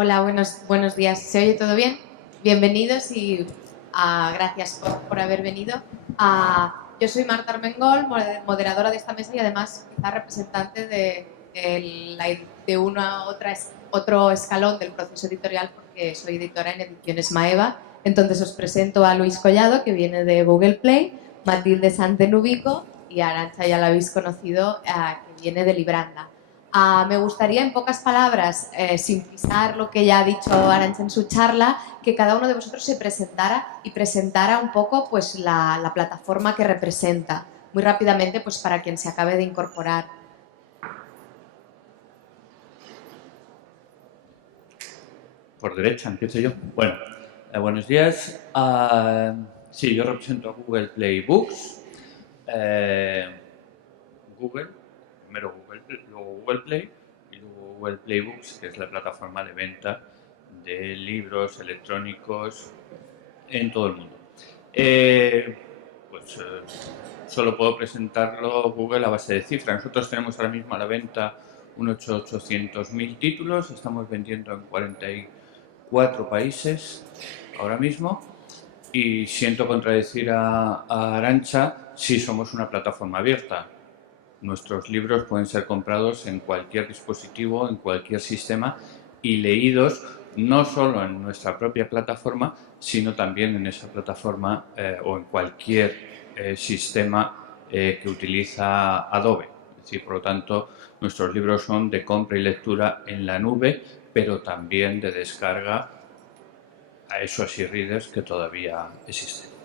Hola, buenos días. ¿Se oye todo bien? Bienvenidos y gracias por haber venido. Yo soy Marta Armengol, moderadora de esta mesa y además quizá representante de otro escalón del proceso editorial porque soy editora en Ediciones Maeva. Entonces os presento a Luis Collado, que viene de Google Play, Matilde Sanz de Nubico y Arantxa, ya la habéis conocido, que viene de Libranda. Me gustaría, en pocas palabras, sin pisar lo que ya ha dicho Arantxa en su charla, que cada uno de vosotros se presentara y presentara un poco pues, la plataforma que representa. Muy rápidamente, pues para quien se acabe de incorporar. Por derecha, empiezo yo. Bueno, buenos días. Sí, yo represento a Google Play Books. Primero Google, luego Google Play y luego Google Play Books, que es la plataforma de venta de libros electrónicos en todo el mundo. Solo puedo presentarlo Google a base de cifras. Nosotros tenemos ahora mismo a la venta unos 800.000 títulos, estamos vendiendo en 44 países ahora mismo y siento contradecir a Arantxa, sí somos una plataforma abierta. Nuestros libros pueden ser comprados en cualquier dispositivo, en cualquier sistema y leídos no solo en nuestra propia plataforma, sino también en esa plataforma o en cualquier sistema que utiliza Adobe. Es decir, por lo tanto, nuestros libros son de compra y lectura en la nube, pero también de descarga a esos e-readers que todavía existen.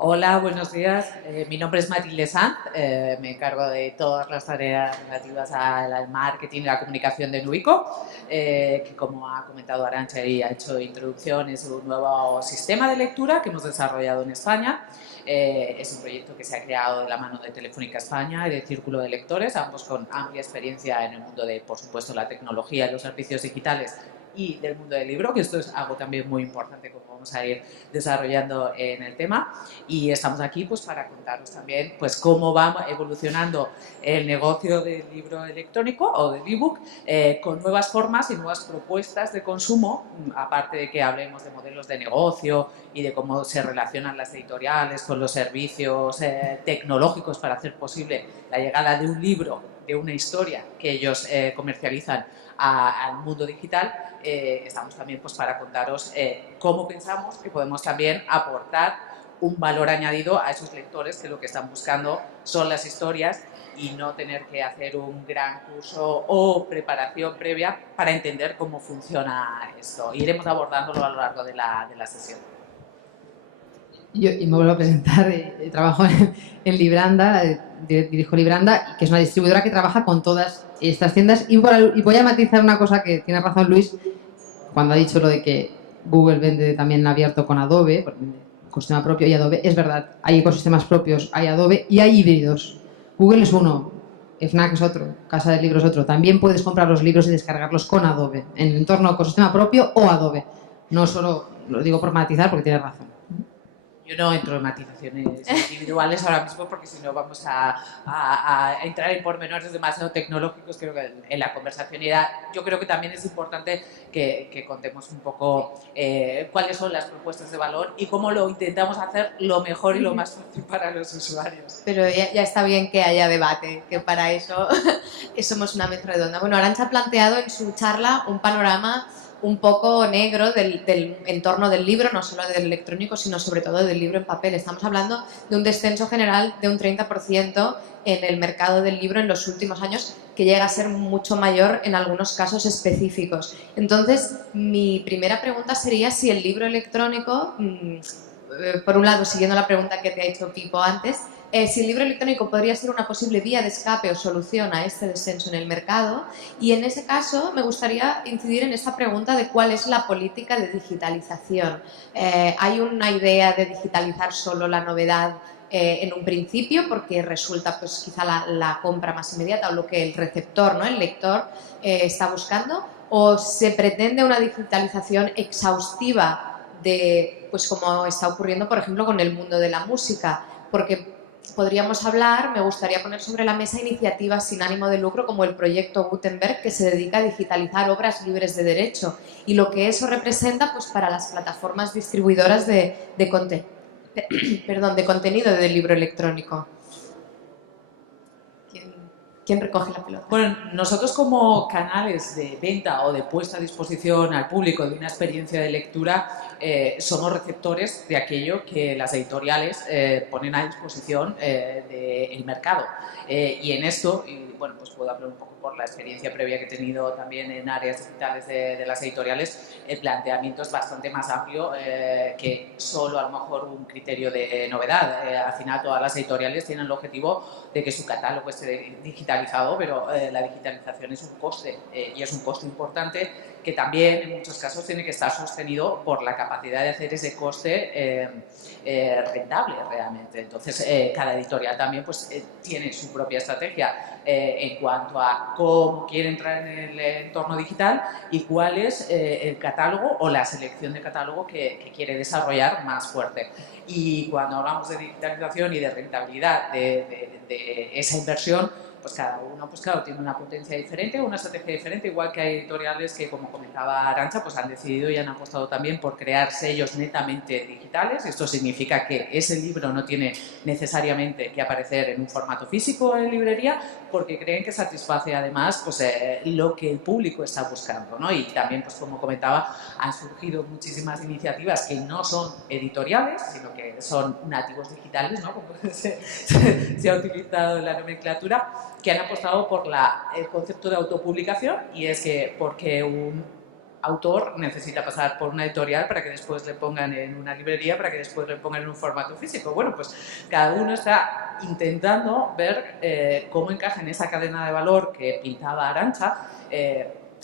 Hola, buenos días. Mi nombre es Matilde Sanz. Me encargo de todas las tareas relativas al marketing y la comunicación de Nubico, que como ha comentado Arantxa y ha hecho introducción, es un nuevo sistema de lectura que hemos desarrollado en España. Es un proyecto que se ha creado de la mano de Telefónica España y de Círculo de Lectores, ambos con amplia experiencia en el mundo de, por supuesto, la tecnología y los servicios digitales y del mundo del libro, que esto es algo también muy importante como vamos a ir desarrollando en el tema. Y estamos aquí pues para contaros también pues cómo va evolucionando el negocio del libro electrónico o del ebook con nuevas formas y nuevas propuestas de consumo, aparte de que hablemos de modelos de negocio y de cómo se relacionan las editoriales con los servicios tecnológicos para hacer posible la llegada de un libro, de una historia que ellos comercializan al mundo digital. Estamos también pues para contaros cómo pensamos que podemos también aportar un valor añadido a esos lectores que lo que están buscando son las historias y no tener que hacer un gran curso o preparación previa para entender cómo funciona esto. Iremos abordándolo a lo largo de la sesión. Yo me vuelvo a presentar, trabajo en Libranda, dirijo Libranda, que es una distribuidora que trabaja con todas estas tiendas. Y voy a matizar una cosa que tiene razón Luis, cuando ha dicho lo de que Google vende también abierto con Adobe, ecosistema propio y Adobe. Es verdad, hay ecosistemas propios, hay Adobe y hay híbridos. Google es uno, Fnac es otro, Casa del Libro es otro. También puedes comprar los libros y descargarlos con Adobe, en el entorno ecosistema propio o Adobe. No solo lo digo por matizar porque tiene razón. Yo no entro en matizaciones individuales ahora mismo porque si no vamos a entrar en pormenores demasiado tecnológicos. Creo que en la conversación yo creo que también es importante que contemos un poco cuáles son las propuestas de valor y cómo lo intentamos hacer lo mejor y lo más fácil para los usuarios. Pero ya está bien que haya debate, que para eso somos una mesa redonda. Bueno, Arantxa ha planteado en su charla un panorama un poco negro del entorno del libro, no solo del electrónico, sino sobre todo del libro en papel. Estamos hablando de un descenso general de un 30% en el mercado del libro en los últimos años, que llega a ser mucho mayor en algunos casos específicos. Entonces, mi primera pregunta sería si el libro electrónico, por un lado, siguiendo la pregunta que te ha hecho Pipo antes, si el libro electrónico podría ser una posible vía de escape o solución a este descenso en el mercado, y en ese caso me gustaría incidir en esta pregunta de cuál es la política de digitalización. ¿Hay una idea de digitalizar solo la novedad en un principio porque resulta pues quizá la compra más inmediata o lo que el receptor, ¿no? El lector está buscando, o se pretende una digitalización exhaustiva de, pues como está ocurriendo por ejemplo con el mundo de la música? Porque podríamos hablar, me gustaría poner sobre la mesa iniciativas sin ánimo de lucro como el proyecto Gutenberg, que se dedica a digitalizar obras libres de derecho y lo que eso representa pues, para las plataformas distribuidoras de contenido del libro electrónico. ¿Quién recoge la pelota? Bueno, nosotros como canales de venta o de puesta a disposición al público de una experiencia de lectura somos receptores de aquello que las editoriales ponen a disposición del mercado. Y en esto, bueno, pues puedo hablar un poco por la experiencia previa que he tenido también en áreas digitales de las editoriales, el planteamiento es bastante más amplio que solo a lo mejor un criterio de novedad. Al final todas las editoriales tienen el objetivo de que su catálogo esté digitalizado, pero la digitalización es un coste y es un coste importante que también en muchos casos tiene que estar sostenido por la capacidad de hacer ese coste rentable realmente. Entonces cada editorial también pues, tiene su propia estrategia en cuanto a cómo quiere entrar en el entorno digital y cuál es el catálogo o la selección de catálogo que quiere desarrollar más fuerte. Y cuando hablamos de digitalización y de rentabilidad de esa inversión, pues cada uno, pues claro, tiene una potencia diferente, una estrategia diferente, igual que hay editoriales que, como comentaba Arantxa, pues han decidido y han apostado también por crear sellos netamente digitales. Esto significa que ese libro no tiene necesariamente que aparecer en un formato físico en librería, porque creen que satisface además pues, lo que el público está buscando, ¿no? Y también, pues como comentaba, han surgido muchísimas iniciativas que no son editoriales, sino que son nativos digitales, ¿no? Como se ha utilizado en la nomenclatura, que han apostado por el concepto de autopublicación, y es que porque un autor necesita pasar por una editorial para que después le pongan en una librería, para que después le pongan en un formato físico. Bueno, pues cada uno está intentando ver cómo encaja en esa cadena de valor que pintaba Arantxa,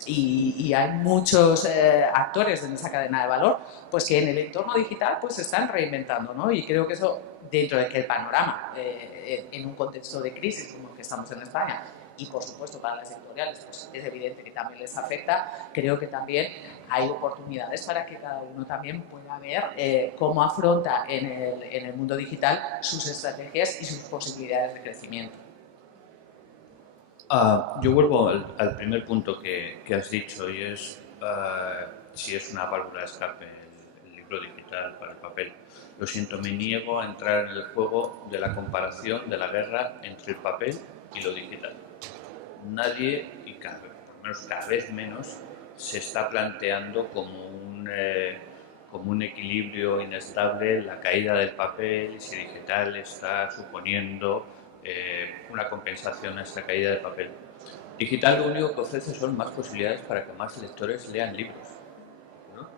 y hay muchos actores en esa cadena de valor pues que en el entorno digital pues se están reinventando, ¿no? Y creo que eso, dentro de que el panorama en un contexto de crisis como el que estamos en España, y por supuesto para las editoriales pues es evidente que también les afecta, creo que también hay oportunidades para que cada uno también pueda ver cómo afronta en el mundo digital sus estrategias y sus posibilidades de crecimiento. Yo vuelvo al primer punto que has dicho, y es si es una válvula de escape el libro digital para el papel. Lo siento, me niego a entrar en el juego de la comparación, de la guerra entre el papel y lo digital. Nadie, y por lo menos cada vez menos, se está planteando como un equilibrio inestable la caída del papel, y si digital está suponiendo una compensación a esta caída del papel. Digital lo único que ofrece son más posibilidades para que más lectores lean libros, ¿no?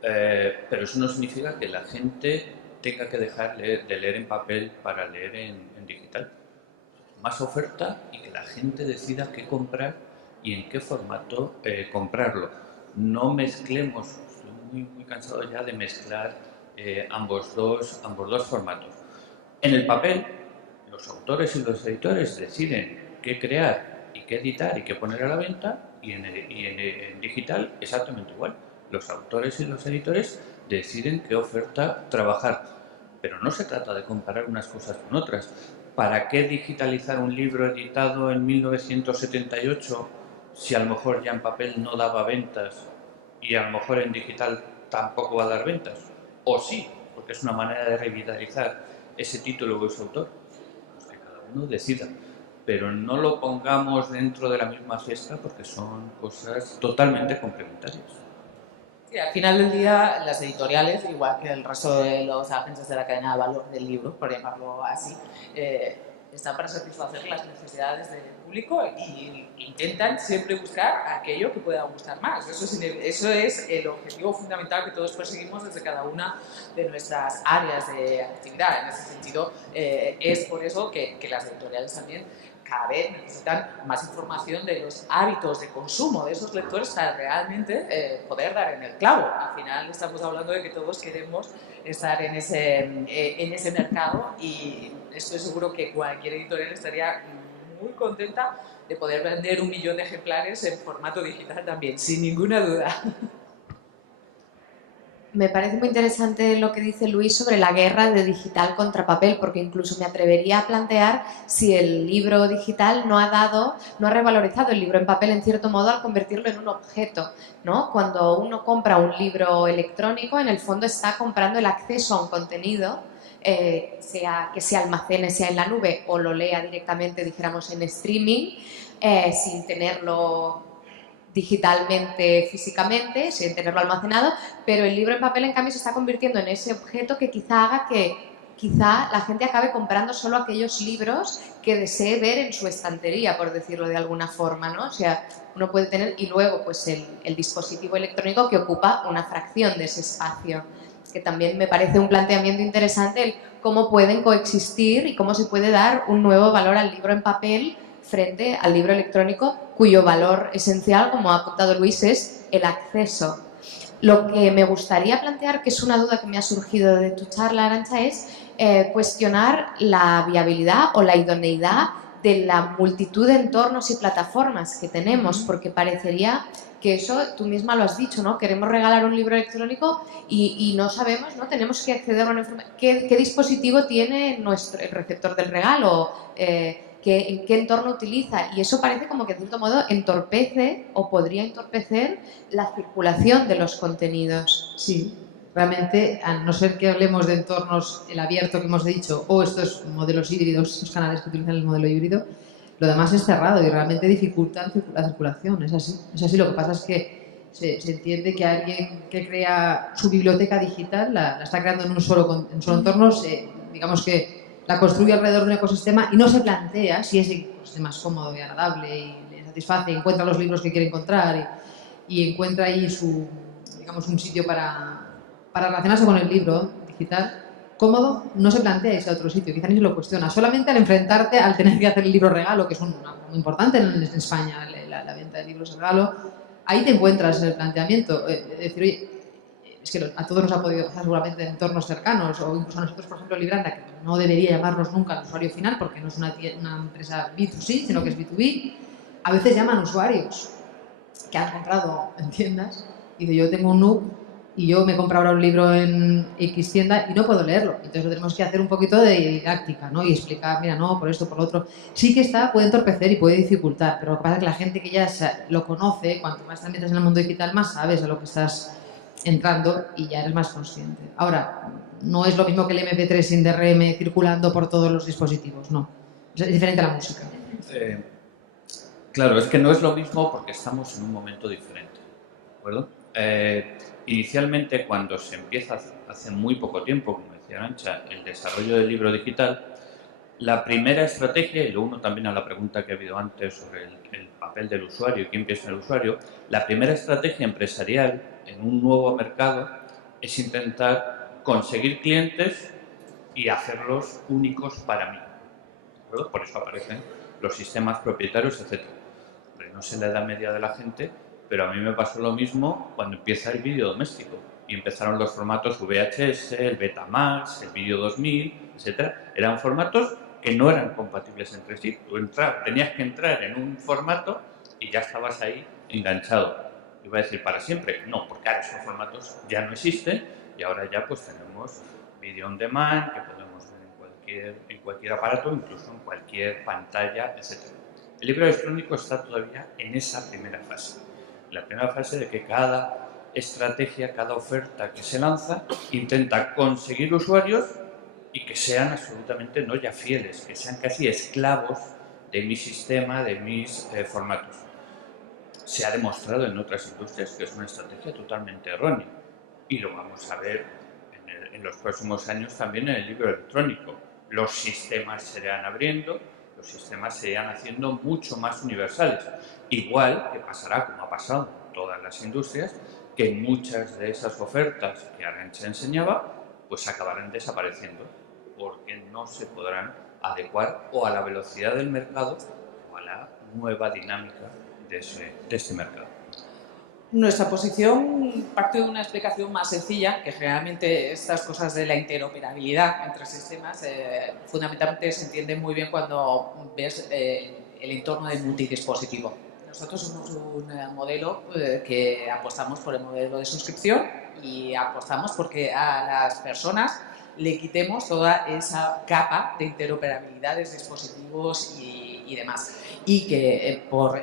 Pero eso no significa que la gente tenga que dejar de leer en papel para leer en digital. Más oferta y que la gente decida qué comprar y en qué formato comprarlo. No mezclemos, estoy muy cansado ya de mezclar ambos dos formatos. En el papel, los autores y los editores deciden qué crear y qué editar y qué poner a la venta, y en digital exactamente igual. Los autores y los editores deciden qué oferta trabajar, pero no se trata de comparar unas cosas con otras. ¿Para qué digitalizar un libro editado en 1978 si a lo mejor ya en papel no daba ventas y a lo mejor en digital tampoco va a dar ventas? O sí, porque es una manera de revitalizar ese título o ese autor. Pues que cada uno decida, pero no lo pongamos dentro de la misma cesta porque son cosas totalmente complementarias. Sí, al final del día, las editoriales, igual que el resto de los agentes de la cadena de valor del libro, por llamarlo así, están para satisfacer las necesidades del público y intentan siempre buscar aquello que pueda gustar más. Eso es el objetivo fundamental que todos perseguimos desde cada una de nuestras áreas de actividad. En ese sentido, es por eso que las editoriales también cada vez necesitan más información de los hábitos de consumo de esos lectores para realmente poder dar en el clavo. Al final estamos hablando de que todos queremos estar en ese mercado, y estoy seguro que cualquier editorial estaría muy contenta de poder vender 1 millón de ejemplares en formato digital también, sin ninguna duda. Me parece muy interesante lo que dice Luis sobre la guerra de digital contra papel, porque incluso me atrevería a plantear si el libro digital no ha revalorizado el libro en papel en cierto modo al convertirlo en un objeto, ¿no? Cuando uno compra un libro electrónico, en el fondo está comprando el acceso a un contenido, sea que se almacene, sea en la nube o lo lea directamente, dijéramos, en streaming, sin tenerlo digitalmente, físicamente, sin tenerlo almacenado, pero el libro en papel, en cambio, se está convirtiendo en ese objeto que quizá haga que la gente acabe comprando solo aquellos libros que desee ver en su estantería, por decirlo de alguna forma, ¿no? O sea, uno puede tener, y luego pues el dispositivo electrónico que ocupa una fracción de ese espacio, que también me parece un planteamiento interesante el cómo pueden coexistir y cómo se puede dar un nuevo valor al libro en papel frente al libro electrónico, cuyo valor esencial, como ha apuntado Luis, es el acceso. Lo que me gustaría plantear, que es una duda que me ha surgido de tu charla, Arantxa, es cuestionar la viabilidad o la idoneidad de la multitud de entornos y plataformas que tenemos, porque parecería que eso, tú misma lo has dicho, ¿no? Queremos regalar un libro electrónico y no sabemos, ¿no? Tenemos que acceder a una información. ¿Qué dispositivo tiene el receptor del regalo? ¿En qué entorno utiliza? Y eso parece como que de cierto modo entorpece o podría entorpecer la circulación de los contenidos. Sí, realmente, a no ser que hablemos de entornos, el abierto que hemos dicho, o estos modelos híbridos, estos canales que utilizan el modelo híbrido, lo demás es cerrado y realmente dificultan la circulación. Es así. Es así. Lo que pasa es que se entiende que alguien que crea su biblioteca digital la está creando en un solo entorno, digamos que la construye alrededor de un ecosistema y no se plantea si ese ecosistema es cómodo y agradable y le satisface, y encuentra los libros que quiere encontrar y encuentra ahí digamos, un sitio para relacionarse con el libro digital cómodo, no se plantea ese otro sitio, quizá ni se lo cuestiona. Solamente al enfrentarte al tener que hacer el libro regalo, que es muy importante en España, la venta de libros regalo, ahí te encuentras en el planteamiento. Decir, oye, es que a todos nos ha podido pasar seguramente en entornos cercanos, o incluso a nosotros, por ejemplo, Libranda, que no debería llamarnos nunca al usuario final, porque no es una empresa B2C, sino que es B2B, a veces llaman usuarios que han comprado en tiendas y dice, yo tengo un NUC y yo me compro ahora un libro en X tienda y no puedo leerlo. Entonces lo tenemos que hacer un poquito de didáctica, ¿no? Y explicar, mira, no, por esto, por lo otro. Sí que puede entorpecer y puede dificultar, pero lo que pasa es que la gente que ya lo conoce, cuanto más te metes en el mundo digital, más sabes a lo que estás entrando y ya eres más consciente. Ahora, no es lo mismo que el MP3 sin DRM circulando por todos los dispositivos, no. Es diferente a la música. Claro, es que no es lo mismo porque estamos en un momento diferente, ¿de acuerdo? Inicialmente, cuando se empieza hace muy poco tiempo, como decía Arantxa, el desarrollo del libro digital, la primera estrategia, y lo uno también a la pregunta que ha habido antes sobre el papel del usuario y quién piensa en el usuario, la primera estrategia empresarial en un nuevo mercado es intentar conseguir clientes y hacerlos únicos para mí, ¿de acuerdo? Por eso aparecen los sistemas propietarios, etc. No sé la edad media de la gente, pero a mí me pasó lo mismo cuando empieza el vídeo doméstico y empezaron los formatos VHS, el Betamax, el Vídeo 2000, etc. Eran formatos que no eran compatibles entre sí. Tú tenías que entrar en un formato y ya estabas ahí enganchado. Iba a decir para siempre, no, porque ahora esos formatos ya no existen y ahora ya pues tenemos Video on Demand, que podemos ver en cualquier aparato, incluso en cualquier pantalla, etc. El libro electrónico está todavía en esa primera fase. La primera fase de que cada estrategia, cada oferta que se lanza, intenta conseguir usuarios y que sean absolutamente no ya fieles, que sean casi esclavos de mi sistema, de mis formatos. Se ha demostrado en otras industrias que es una estrategia totalmente errónea y lo vamos a ver en los próximos años también en el libro electrónico. Los sistemas se irán abriendo, los sistemas se irán haciendo mucho más universales. Igual que pasará, como ha pasado en todas las industrias, que muchas de esas ofertas que Arantxa enseñaba, pues acabarán desapareciendo porque no se podrán adecuar o a la velocidad del mercado o a la nueva dinámica de este mercado. Nuestra posición parte de una explicación más sencilla, que generalmente estas cosas de la interoperabilidad entre sistemas fundamentalmente se entienden muy bien cuando ves el entorno del multidispositivo. nosotros somos un modelo que apostamos por el modelo de suscripción y apostamos porque a las personas le quitemos toda esa capa de interoperabilidad de dispositivos y demás. Y que por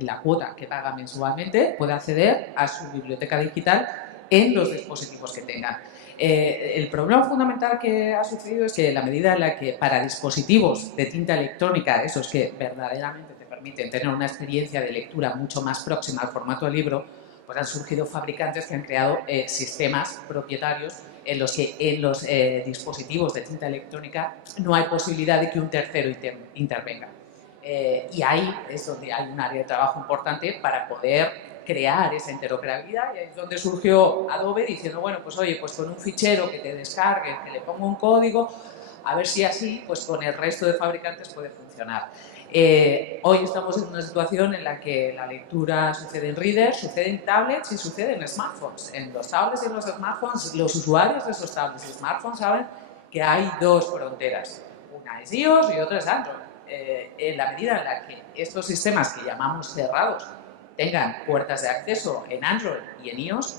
la cuota que paga mensualmente pueda acceder a su biblioteca digital en los dispositivos que tengan. El problema fundamental que ha sucedido es que la medida en la que para dispositivos de tinta electrónica, esos que verdaderamente te permiten tener una experiencia de lectura mucho más próxima al formato de libro, pues han surgido fabricantes que han creado sistemas propietarios en los que en los dispositivos de tinta electrónica no hay posibilidad de que un tercero intervenga. Y ahí es donde hay un área de trabajo importante para poder crear esa interoperabilidad, y ahí es donde surgió Adobe diciendo, bueno, pues oye, pues con un fichero que te descargue, que le ponga un código, a ver si así, pues con el resto de fabricantes puede funcionar. Hoy estamos en una situación en la que la lectura sucede en readers, sucede en tablets y sucede en smartphones. En los tablets y en los smartphones, los usuarios de esos tablets y smartphones saben que hay dos fronteras, una es iOS y otra es Android. En la medida en la que estos sistemas que llamamos cerrados tengan puertas de acceso en Android y en iOS,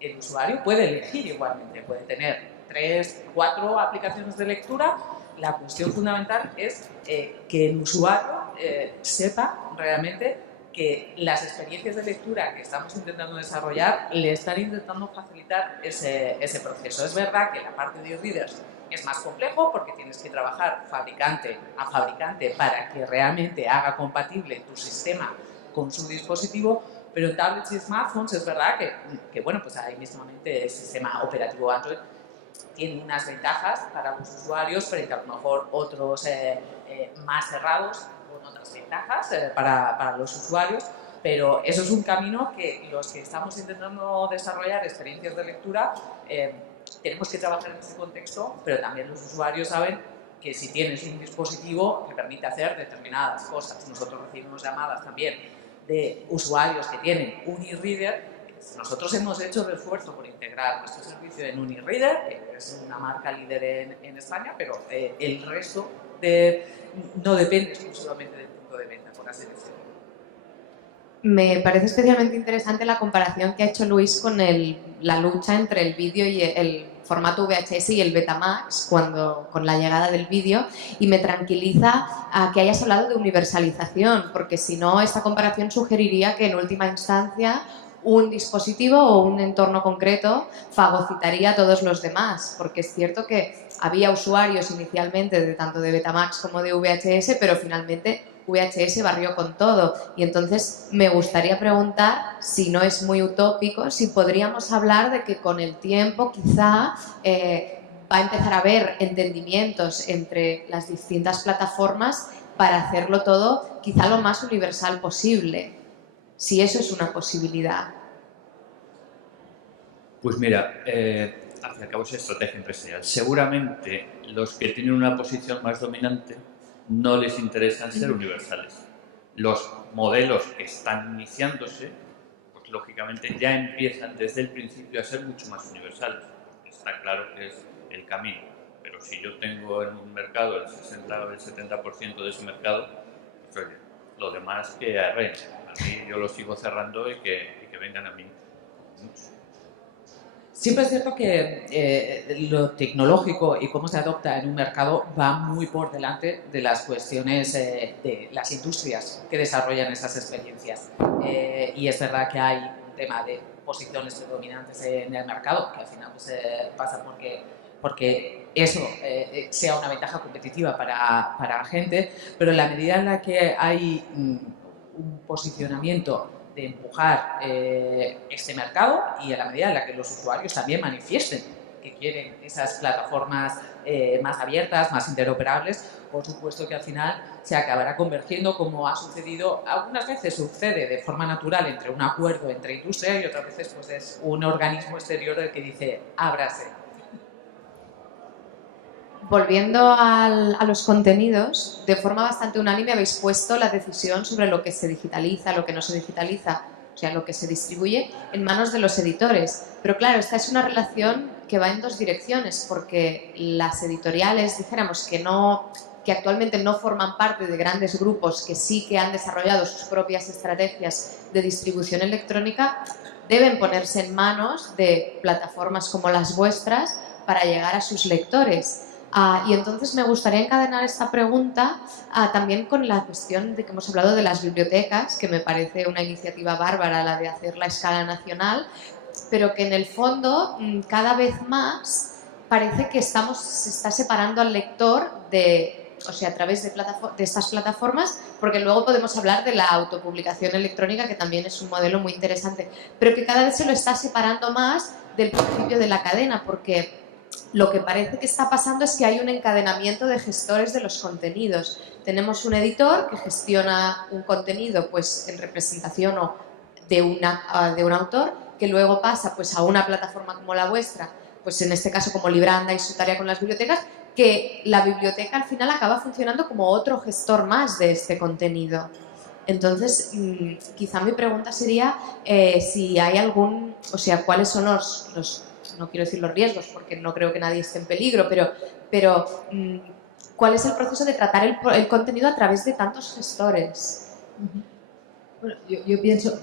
el usuario puede elegir igualmente, puede tener 3, 4 aplicaciones de lectura. La cuestión fundamental es que el usuario sepa realmente que las experiencias de lectura que estamos intentando desarrollar le están intentando facilitar ese proceso. Es verdad que la parte de e-readers es más complejo porque tienes que trabajar fabricante a fabricante para que realmente haga compatible tu sistema con su dispositivo, pero en tablets y smartphones es verdad que bueno, pues ahí mismamente el sistema operativo Android tiene unas ventajas para los usuarios frente a lo mejor otros más cerrados con otras ventajas para los usuarios, pero eso es un camino que los que estamos intentando desarrollar experiencias de lectura tenemos que trabajar en ese contexto, pero también los usuarios saben que si tienes un dispositivo que permite hacer determinadas cosas. Nosotros recibimos llamadas también de usuarios que tienen un e-reader. Nosotros hemos hecho el esfuerzo por integrar nuestro servicio en un e-reader, que es una marca líder en España, pero el resto no depende exclusivamente del punto de venta, por así decirlo. Me parece especialmente interesante la comparación que ha hecho Luis con la lucha entre el vídeo y el formato VHS y el Betamax con la llegada del vídeo, y me tranquiliza que hayas hablado de universalización, porque si no, esta comparación sugeriría que en última instancia un dispositivo o un entorno concreto fagocitaría a todos los demás, porque es cierto que había usuarios inicialmente tanto de Betamax como de VHS, pero finalmente VHS barrió con todo. Y entonces me gustaría preguntar, si no es muy utópico, si podríamos hablar de que con el tiempo quizá va a empezar a haber entendimientos entre las distintas plataformas para hacerlo todo quizá lo más universal posible, si eso es una posibilidad. Pues mira, al fin y al cabo es estrategia empresarial. Seguramente los que tienen una posición más dominante no les interesan ser universales. Los modelos que están iniciándose, pues lógicamente ya empiezan desde el principio a ser mucho más universales. Está claro que es el camino, pero si yo tengo en un mercado el 60 o el 70% de ese mercado, pues oye, lo demás que arreglen. A mí yo lo sigo cerrando y que vengan a mí. Siempre es cierto que lo tecnológico y cómo se adopta en un mercado va muy por delante de las cuestiones de las industrias que desarrollan esas experiencias. Y es verdad que hay un tema de posiciones predominantes en el mercado, que al final pues, pasa porque eso sea una ventaja competitiva para la gente, pero en la medida en la que hay un posicionamiento de empujar este mercado y a la medida en la que los usuarios también manifiesten que quieren esas plataformas más abiertas, más interoperables, por supuesto que al final se acabará convergiendo, como ha sucedido, algunas veces sucede de forma natural entre un acuerdo entre industria y otras veces pues es un organismo exterior el que dice ábrase. Volviendo a los contenidos, de forma bastante unánime habéis puesto la decisión sobre lo que se digitaliza, lo que no se digitaliza, o sea, lo que se distribuye, en manos de los editores. Pero claro, esta es una relación que va en dos direcciones, porque las editoriales, dijéramos que no que actualmente no forman parte de grandes grupos que sí que han desarrollado sus propias estrategias de distribución electrónica, deben ponerse en manos de plataformas como las vuestras para llegar a sus lectores. Y entonces me gustaría encadenar esta pregunta también con la cuestión de que hemos hablado de las bibliotecas, que me parece una iniciativa bárbara la de hacerla a escala nacional, pero que en el fondo cada vez más parece que se está separando al lector a través de estas plataformas, porque luego podemos hablar de la autopublicación electrónica, que también es un modelo muy interesante, pero que cada vez se lo está separando más del principio de la cadena, porque lo que parece que está pasando es que hay un encadenamiento de gestores de los contenidos. Tenemos un editor que gestiona un contenido pues, en representación de un autor, que luego pasa pues, a una plataforma como la vuestra, pues en este caso como Libranda y su tarea con las bibliotecas, que la biblioteca al final acaba funcionando como otro gestor más de este contenido. Entonces, quizá mi pregunta sería si hay cuáles son los no quiero decir los riesgos, porque no creo que nadie esté en peligro, pero ¿cuál es el proceso de tratar el contenido a través de tantos gestores? Bueno, yo pienso,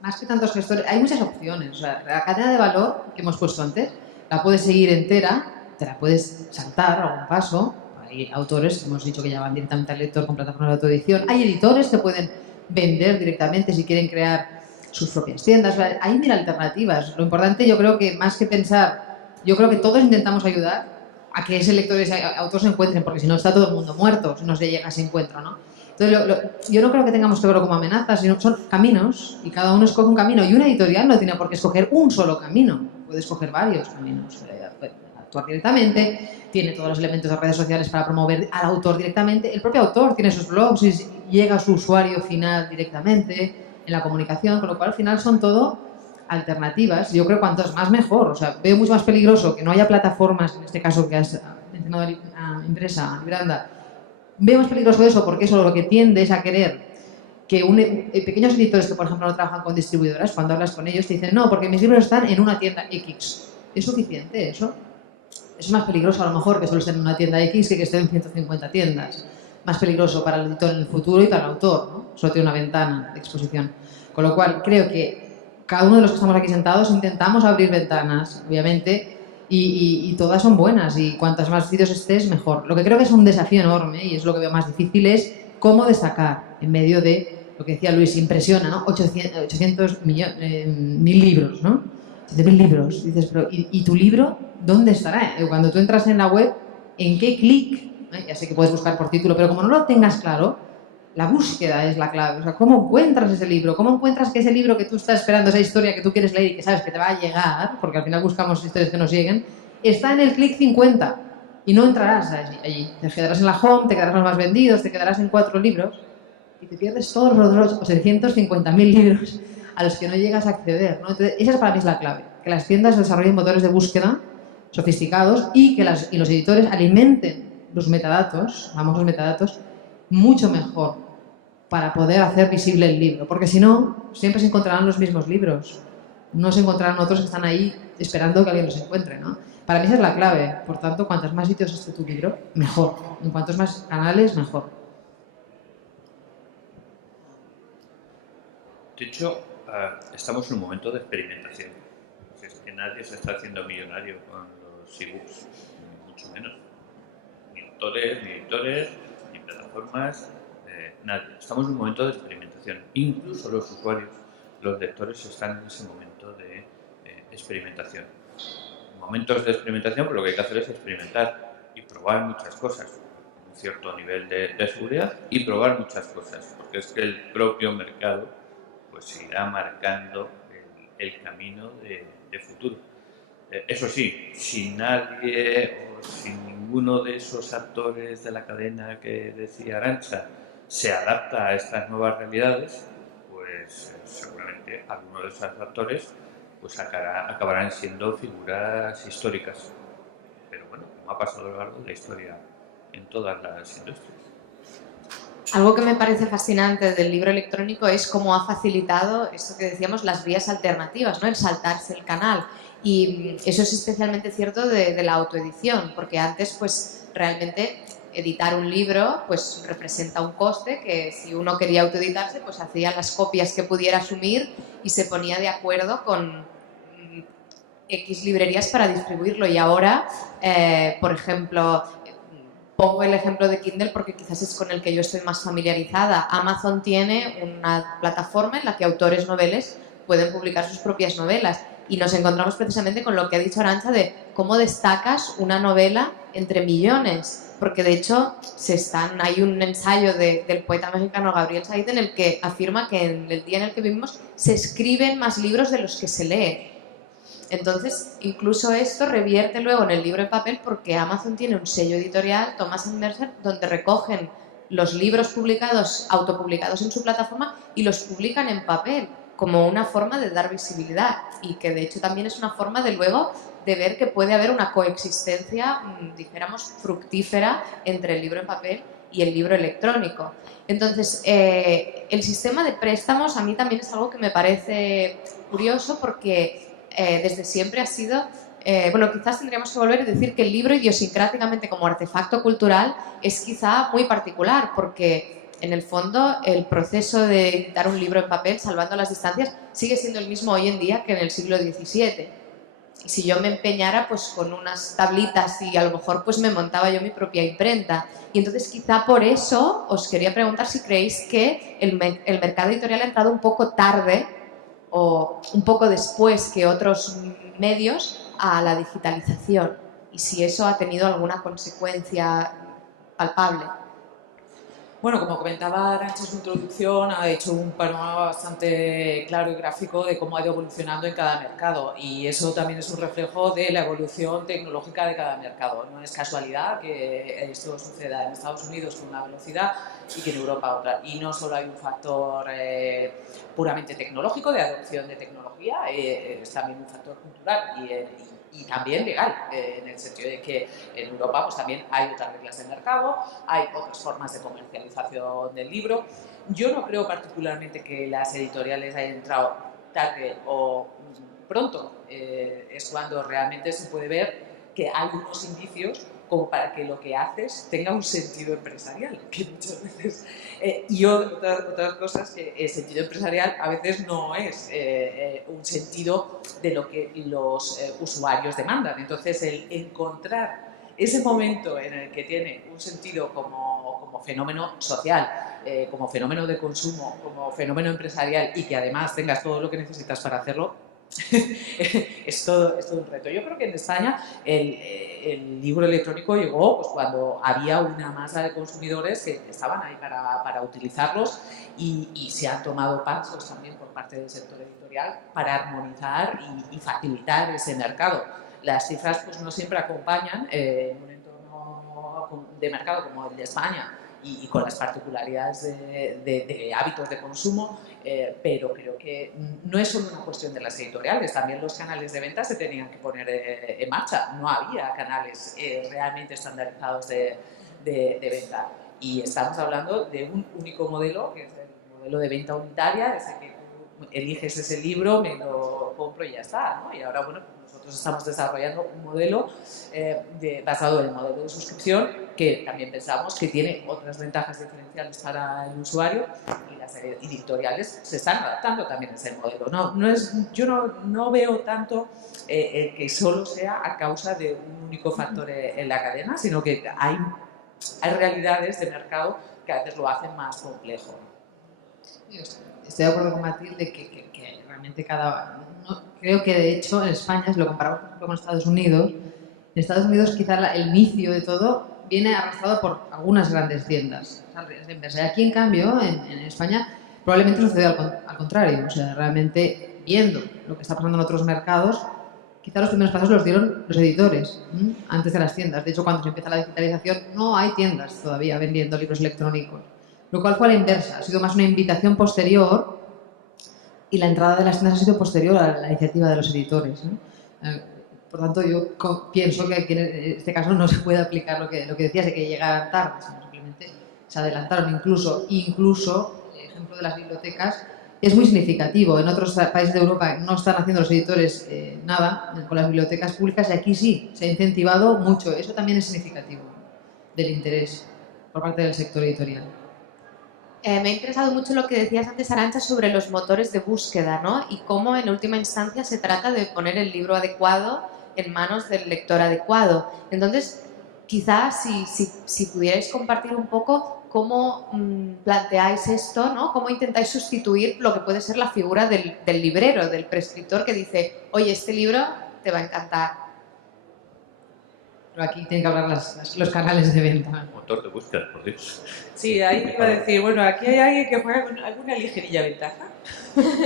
más que tantos gestores, hay muchas opciones. O sea, la cadena de valor que hemos puesto antes, la puedes seguir entera, te la puedes saltar a un paso. Hay autores, hemos dicho que ya van directamente al lector con plataformas de autoedición. Hay editores que pueden vender directamente si quieren crear sus propias tiendas. Hay mil alternativas. Lo importante, yo creo que más que pensar, yo creo que todos intentamos ayudar a que ese lector y ese autor se encuentren, porque si no está todo el mundo muerto, si no se llega a ese encuentro, ¿no? Entonces, yo no creo que tengamos que verlo como amenazas, sino son caminos, y cada uno escoge un camino, y una editorial no tiene por qué escoger un solo camino, puede escoger varios caminos. Actuar directamente, tiene todos los elementos de redes sociales para promover al autor directamente, el propio autor tiene sus blogs y llega a su usuario final directamente en la comunicación, con lo cual al final son todo alternativas. Yo creo que cuantos más mejor. O sea, veo mucho más peligroso que no haya plataformas, en este caso que has mencionado a empresa, Libranda. Veo más peligroso eso porque eso lo que tiende es a querer que pequeños editores que, por ejemplo, no trabajan con distribuidoras, cuando hablas con ellos te dicen no, porque mis libros están en una tienda X. ¿Es suficiente eso? Es más peligroso a lo mejor que solo estén en una tienda X que estén en 150 tiendas. Más peligroso para el editor en el futuro y para el autor, ¿no? Solo tiene una ventana de exposición. Con lo cual, creo que cada uno de los que estamos aquí sentados intentamos abrir ventanas, obviamente, y todas son buenas, y cuantas más sitios estés, mejor. Lo que creo que es un desafío enorme, y es lo que veo más difícil, es cómo destacar en medio de lo que decía Luis, impresiona, ¿no? 800 mil libros, ¿no? 800.000 libros. Dices, pero ¿y tu libro dónde estará? Cuando tú entras en la web, ¿en qué clic? Ya sé que puedes buscar por título, pero como no lo tengas claro, la búsqueda es la clave. O sea, ¿cómo encuentras ese libro? ¿Cómo encuentras que ese libro que tú estás esperando, esa historia que tú quieres leer y que sabes que te va a llegar, porque al final buscamos historias que nos lleguen, está en el clic 50 y no entrarás allí? Te quedarás en la home, te quedarás en los más vendidos, te quedarás en 4 libros y te pierdes todos los otros 750.000 libros a los que no llegas a acceder, ¿no? Entonces, esa para mí es la clave, que las tiendas desarrollen motores de búsqueda sofisticados y que los editores alimenten los metadatos, famosos metadatos, mucho mejor para poder hacer visible el libro, porque si no, siempre se encontrarán los mismos libros, no se encontrarán otros que están ahí esperando que alguien los encuentre, ¿no? Para mí esa es la clave. Por tanto, cuantos más sitios esté tu libro, mejor. En cuantos más canales, mejor. De hecho, estamos en un momento de experimentación. Es que nadie se está haciendo millonario con los ebooks, ni mucho menos. Ni autores, ni editores, ni plataformas, nadie. Estamos en un momento de experimentación. Incluso los usuarios, los lectores están en ese momento de experimentación. En momentos de experimentación, pues lo que hay que hacer es experimentar y probar muchas cosas, con un cierto nivel de seguridad, y probar muchas cosas, porque es que el propio mercado pues irá marcando el camino de futuro. Eso sí, si nadie o si ninguno de esos actores de la cadena que decía Arantxa se adapta a estas nuevas realidades, pues seguramente algunos de esos actores pues acabarán siendo figuras históricas. Pero bueno, como ha pasado a lo largo de la historia en todas las industrias. Algo que me parece fascinante del libro electrónico es cómo ha facilitado esto que decíamos, las vías alternativas, ¿no? El saltarse el canal. Y eso es especialmente cierto de la autoedición, porque antes pues realmente editar un libro pues representa un coste que si uno quería autoeditarse pues hacía las copias que pudiera asumir y se ponía de acuerdo con X librerías para distribuirlo. Y ahora, por ejemplo, pongo el ejemplo de Kindle porque quizás es con el que yo estoy más familiarizada. Amazon tiene una plataforma en la que autores noveles pueden publicar sus propias novelas y nos encontramos precisamente con lo que ha dicho Arantxa de cómo destacas una novela entre millones, porque de hecho hay un ensayo del poeta mexicano Gabriel Said en el que afirma que en el día en el que vivimos se escriben más libros de los que se leen. Entonces, incluso esto revierte luego en el libro en papel porque Amazon tiene un sello editorial, Thomas & Mercer, donde recogen los libros publicados, autopublicados en su plataforma y los publican en papel como una forma de dar visibilidad y que de hecho también es una forma de luego de ver que puede haber una coexistencia, dijéramos, fructífera entre el libro en papel y el libro electrónico. Entonces, el sistema de préstamos a mí también es algo que me parece curioso porque desde siempre ha sido, bueno, quizás tendríamos que volver a decir que el libro idiosincráticamente como artefacto cultural es quizá muy particular porque en el fondo el proceso de editar un libro en papel, salvando las distancias, sigue siendo el mismo hoy en día que en el siglo XVII. Y si yo me empeñara pues con unas tablitas y a lo mejor pues me montaba yo mi propia imprenta. Y entonces quizá por eso os quería preguntar si creéis que el mercado editorial ha entrado un poco tarde o un poco después que otros medios a la digitalización y si eso ha tenido alguna consecuencia palpable. Bueno, como comentaba Arantxa en su introducción, ha hecho un panorama bastante claro y gráfico de cómo ha ido evolucionando en cada mercado y eso también es un reflejo de la evolución tecnológica de cada mercado. No es casualidad que esto suceda en Estados Unidos con una velocidad y que en Europa otra. Y no solo hay un factor puramente tecnológico, de adopción de tecnología, es también un factor cultural y también legal, en el sentido de que en Europa pues, también hay otras reglas de mercado, hay otras formas de comercialización del libro. Yo no creo particularmente que las editoriales hayan entrado tarde o pronto, es cuando realmente se puede ver que hay unos indicios como para que lo que haces tenga un sentido empresarial, que muchas veces, y otras cosas que el sentido empresarial a veces no es un sentido de lo que los usuarios demandan. Entonces, el encontrar ese momento en el que tiene un sentido como fenómeno social, como fenómeno de consumo, como fenómeno empresarial y que además tengas todo lo que necesitas para hacerlo, es todo un reto. Yo creo que en España el libro electrónico llegó pues, cuando había una masa de consumidores que estaban ahí para utilizarlos y se han tomado pasos también por parte del sector editorial para armonizar y facilitar ese mercado. Las cifras pues, no siempre acompañan en un entorno de mercado como el de España y con las particularidades de hábitos de consumo, pero creo que no es solo una cuestión de las editoriales, también los canales de venta se tenían que poner en marcha. No había canales realmente estandarizados de venta y estamos hablando de un único modelo, que es el modelo de venta unitaria, desde que tú eliges ese libro, me lo compro y ya está, ¿no? Y ahora, bueno, nosotros estamos desarrollando un modelo basado en el modelo de suscripción que también pensamos que tiene otras ventajas diferenciales para el usuario y las editoriales se están adaptando también a ese modelo. Yo no veo tanto que solo sea a causa de un único factor en la cadena, sino que hay realidades de mercado que a veces lo hacen más complejo. Estoy de acuerdo con Matilde que realmente creo que de hecho en España, si lo comparamos por ejemplo con Estados Unidos, en Estados Unidos quizá el inicio de todo viene arrastrado por algunas grandes tiendas. Y aquí en cambio, en España, probablemente sucedió al contrario. O sea, realmente viendo lo que está pasando en otros mercados, quizá los primeros pasos los dieron los editores, antes de las tiendas. De hecho, cuando se empieza la digitalización, no hay tiendas todavía vendiendo libros electrónicos. Lo cual fue a la inversa, ha sido más una invitación posterior y la entrada de las tiendas ha sido posterior a la iniciativa de los editores, ¿no? Por tanto, yo pienso que aquí en este caso no se puede aplicar lo que decías de que llegaran tarde, sino simplemente se adelantaron. Incluso el ejemplo de las bibliotecas es muy significativo. En otros países de Europa no están haciendo los editores nada con las bibliotecas públicas y aquí sí, se ha incentivado mucho. Eso también es significativo. del interés por parte del sector editorial. Me ha interesado mucho lo que decías antes, Arantxa, sobre los motores de búsqueda, ¿no? Y cómo en última instancia se trata de poner el libro adecuado en manos del lector adecuado. Entonces, quizás si pudierais compartir un poco cómo planteáis esto, ¿no? Cómo intentáis sustituir lo que puede ser la figura del librero, del prescriptor que dice, oye, este libro te va a encantar. Pero aquí tienen que hablar los canales de venta. Motor de búsqueda, por Dios. Sí, ahí te iba a decir, bueno, aquí hay alguien que juega con alguna ligerilla ventaja.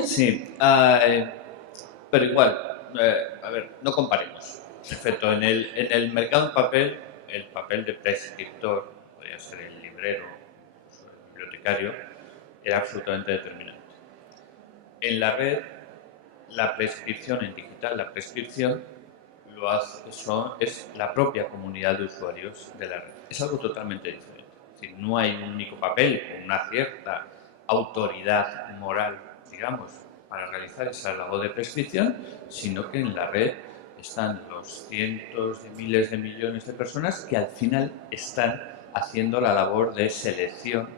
Sí, pero igual, a ver, no comparemos. En efecto, en el mercado en papel, el papel de prescriptor, podría ser el librero, el bibliotecario, era absolutamente determinante. En la red, la prescripción en digital, la prescripción es la propia comunidad de usuarios de la red. Es algo totalmente diferente. Es decir, no hay un único papel con una cierta autoridad moral, digamos, para realizar esa labor de prescripción, sino que en la red están los cientos de miles de millones de personas que al final están haciendo la labor de selección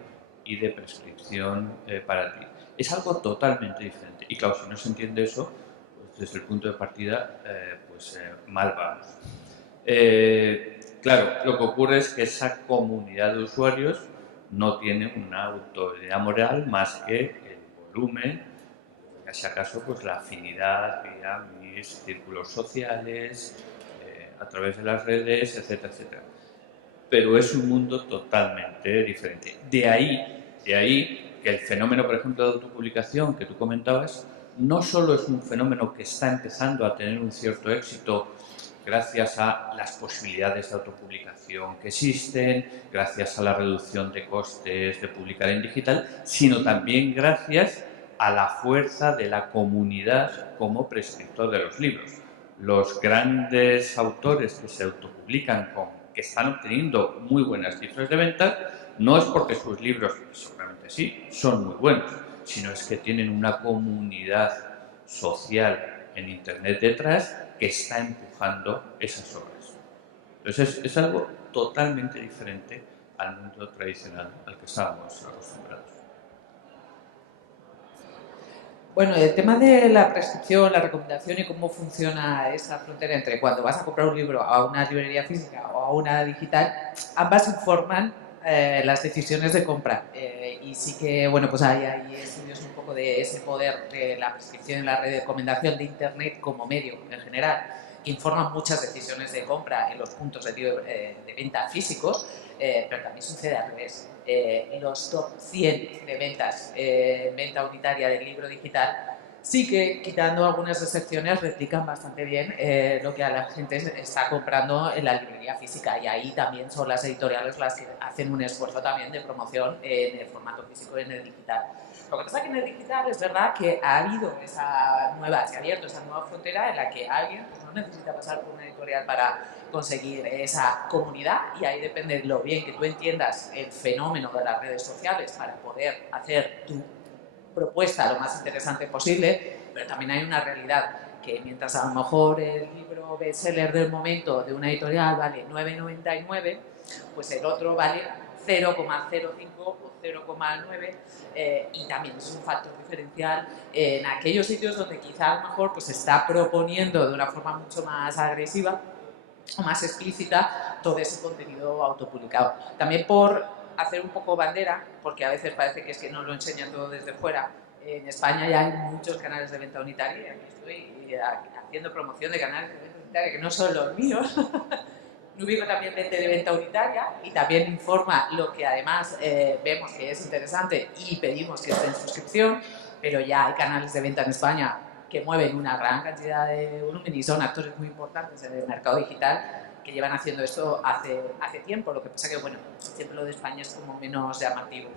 y de prescripción para ti. Es algo totalmente diferente. Y claro, si no se entiende eso, pues desde el punto de partida, mal vamos. Claro, lo que ocurre es que esa comunidad de usuarios no tiene una autoridad moral más que el volumen, si acaso pues la afinidad vía mis círculos sociales, a través de las redes, etcétera, etcétera. Pero es un mundo totalmente diferente. De ahí que el fenómeno, por ejemplo, de autopublicación que tú comentabas, no solo es un fenómeno que está empezando a tener un cierto éxito gracias a las posibilidades de autopublicación que existen, gracias a la reducción de costes de publicar en digital, sino también gracias a la fuerza de la comunidad como prescriptor de los libros. Los grandes autores que se autopublican, que están obteniendo muy buenas cifras de ventas, no es porque sus libros, seguramente sí, son muy buenos, sino es que tienen una comunidad social en Internet detrás que está empujando esas obras. Entonces es algo totalmente diferente al mundo tradicional al que estábamos acostumbrados. Bueno, el tema de la prescripción, la recomendación y cómo funciona esa frontera entre cuando vas a comprar un libro a una librería física o a una digital, ambas informan las decisiones de compra. Y sí que, bueno, pues hay estudios un poco de ese poder de la prescripción y la recomendación de Internet como medio en general, que informan muchas decisiones de compra en los puntos de venta físicos, pero también sucede al revés. Los top 100 de ventas en venta unitaria del libro digital sí que, quitando algunas excepciones, replican bastante bien lo que a la gente está comprando en la librería física, y ahí también son las editoriales las que hacen un esfuerzo también de promoción en el formato físico y en el digital. Lo que pasa es que en el digital es verdad que se ha abierto esa nueva frontera en la que alguien pues, no necesita pasar por una editorial para conseguir esa comunidad, y ahí depende de lo bien que tú entiendas el fenómeno de las redes sociales para poder hacer tu propuesta lo más interesante posible. Pero también hay una realidad que mientras a lo mejor el libro bestseller del momento de una editorial vale 9,99, pues el otro vale 0,05 o 0,9, y también es un factor diferencial en aquellos sitios donde quizá a lo mejor pues, se está proponiendo de una forma mucho más agresiva o más explícita todo ese contenido autopublicado. También por hacer un poco bandera, porque a veces parece que es que no lo enseñan todo desde fuera. En España ya hay muchos canales de venta unitaria, y aquí estoy haciendo promoción de canales de venta unitaria que no son los míos. Nubico también vende de venta unitaria y también informa lo que además vemos que es interesante y pedimos que esté en suscripción, pero ya hay canales de venta en España que mueven una gran cantidad de volumen y son actores muy importantes en el mercado digital que llevan haciendo esto hace tiempo. Lo que pasa que, bueno, siempre lo de España es como menos llamativo.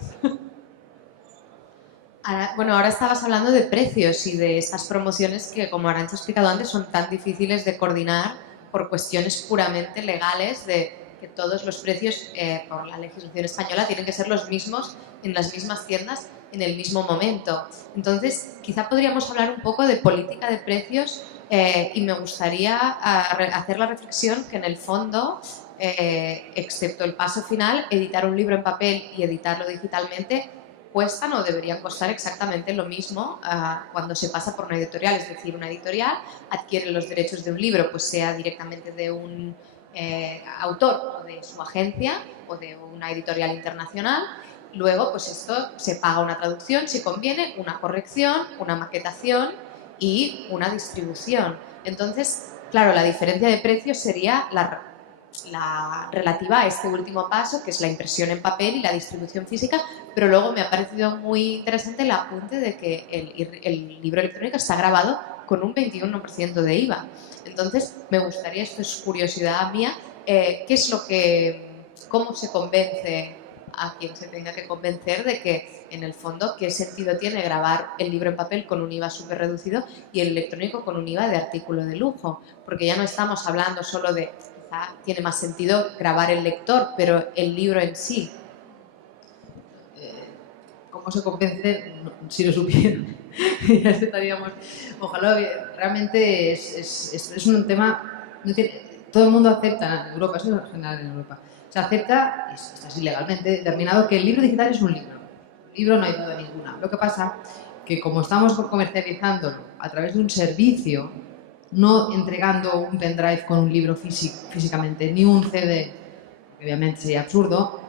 Ahora estabas hablando de precios y de estas promociones que, como Arantxa ha explicado antes, son tan difíciles de coordinar por cuestiones puramente legales, de que todos los precios por la legislación española tienen que ser los mismos en las mismas tiendas en el mismo momento. Entonces, quizá podríamos hablar un poco de política de precios y me gustaría hacer la reflexión que en el fondo excepto el paso final, editar un libro en papel y editarlo digitalmente cuestan o deberían costar exactamente lo mismo cuando se pasa por una editorial. Es decir, una editorial adquiere los derechos de un libro, pues sea directamente de un autor o de su agencia o de una editorial internacional. Luego, pues esto se paga una traducción, si conviene, una corrección, una maquetación y una distribución. Entonces, claro, la diferencia de precios sería la relativa a este último paso, que es la impresión en papel y la distribución física, pero luego me ha parecido muy interesante el apunte de que el libro electrónico está grabado con un 21% de IVA. Entonces, me gustaría, esto es curiosidad mía, ¿qué es lo que, cómo se convence a quien se tenga que convencer de que, en el fondo, qué sentido tiene grabar el libro en papel con un IVA súper reducido y el electrónico con un IVA de artículo de lujo? Porque ya no estamos hablando solo de, quizá tiene más sentido grabar el lector, pero el libro en sí. ¿Cómo se convence? No, si lo supieran, ya estaríamos. Ojalá, realmente es un tema. Todo el mundo acepta en Europa, eso es general en Europa. Se acepta, y está así legalmente determinado, que el libro digital es un libro. El libro no hay duda ninguna. Lo que pasa que, como estamos comercializándolo a través de un servicio, no entregando un pendrive con un libro físicamente, ni un CD, que obviamente sería absurdo,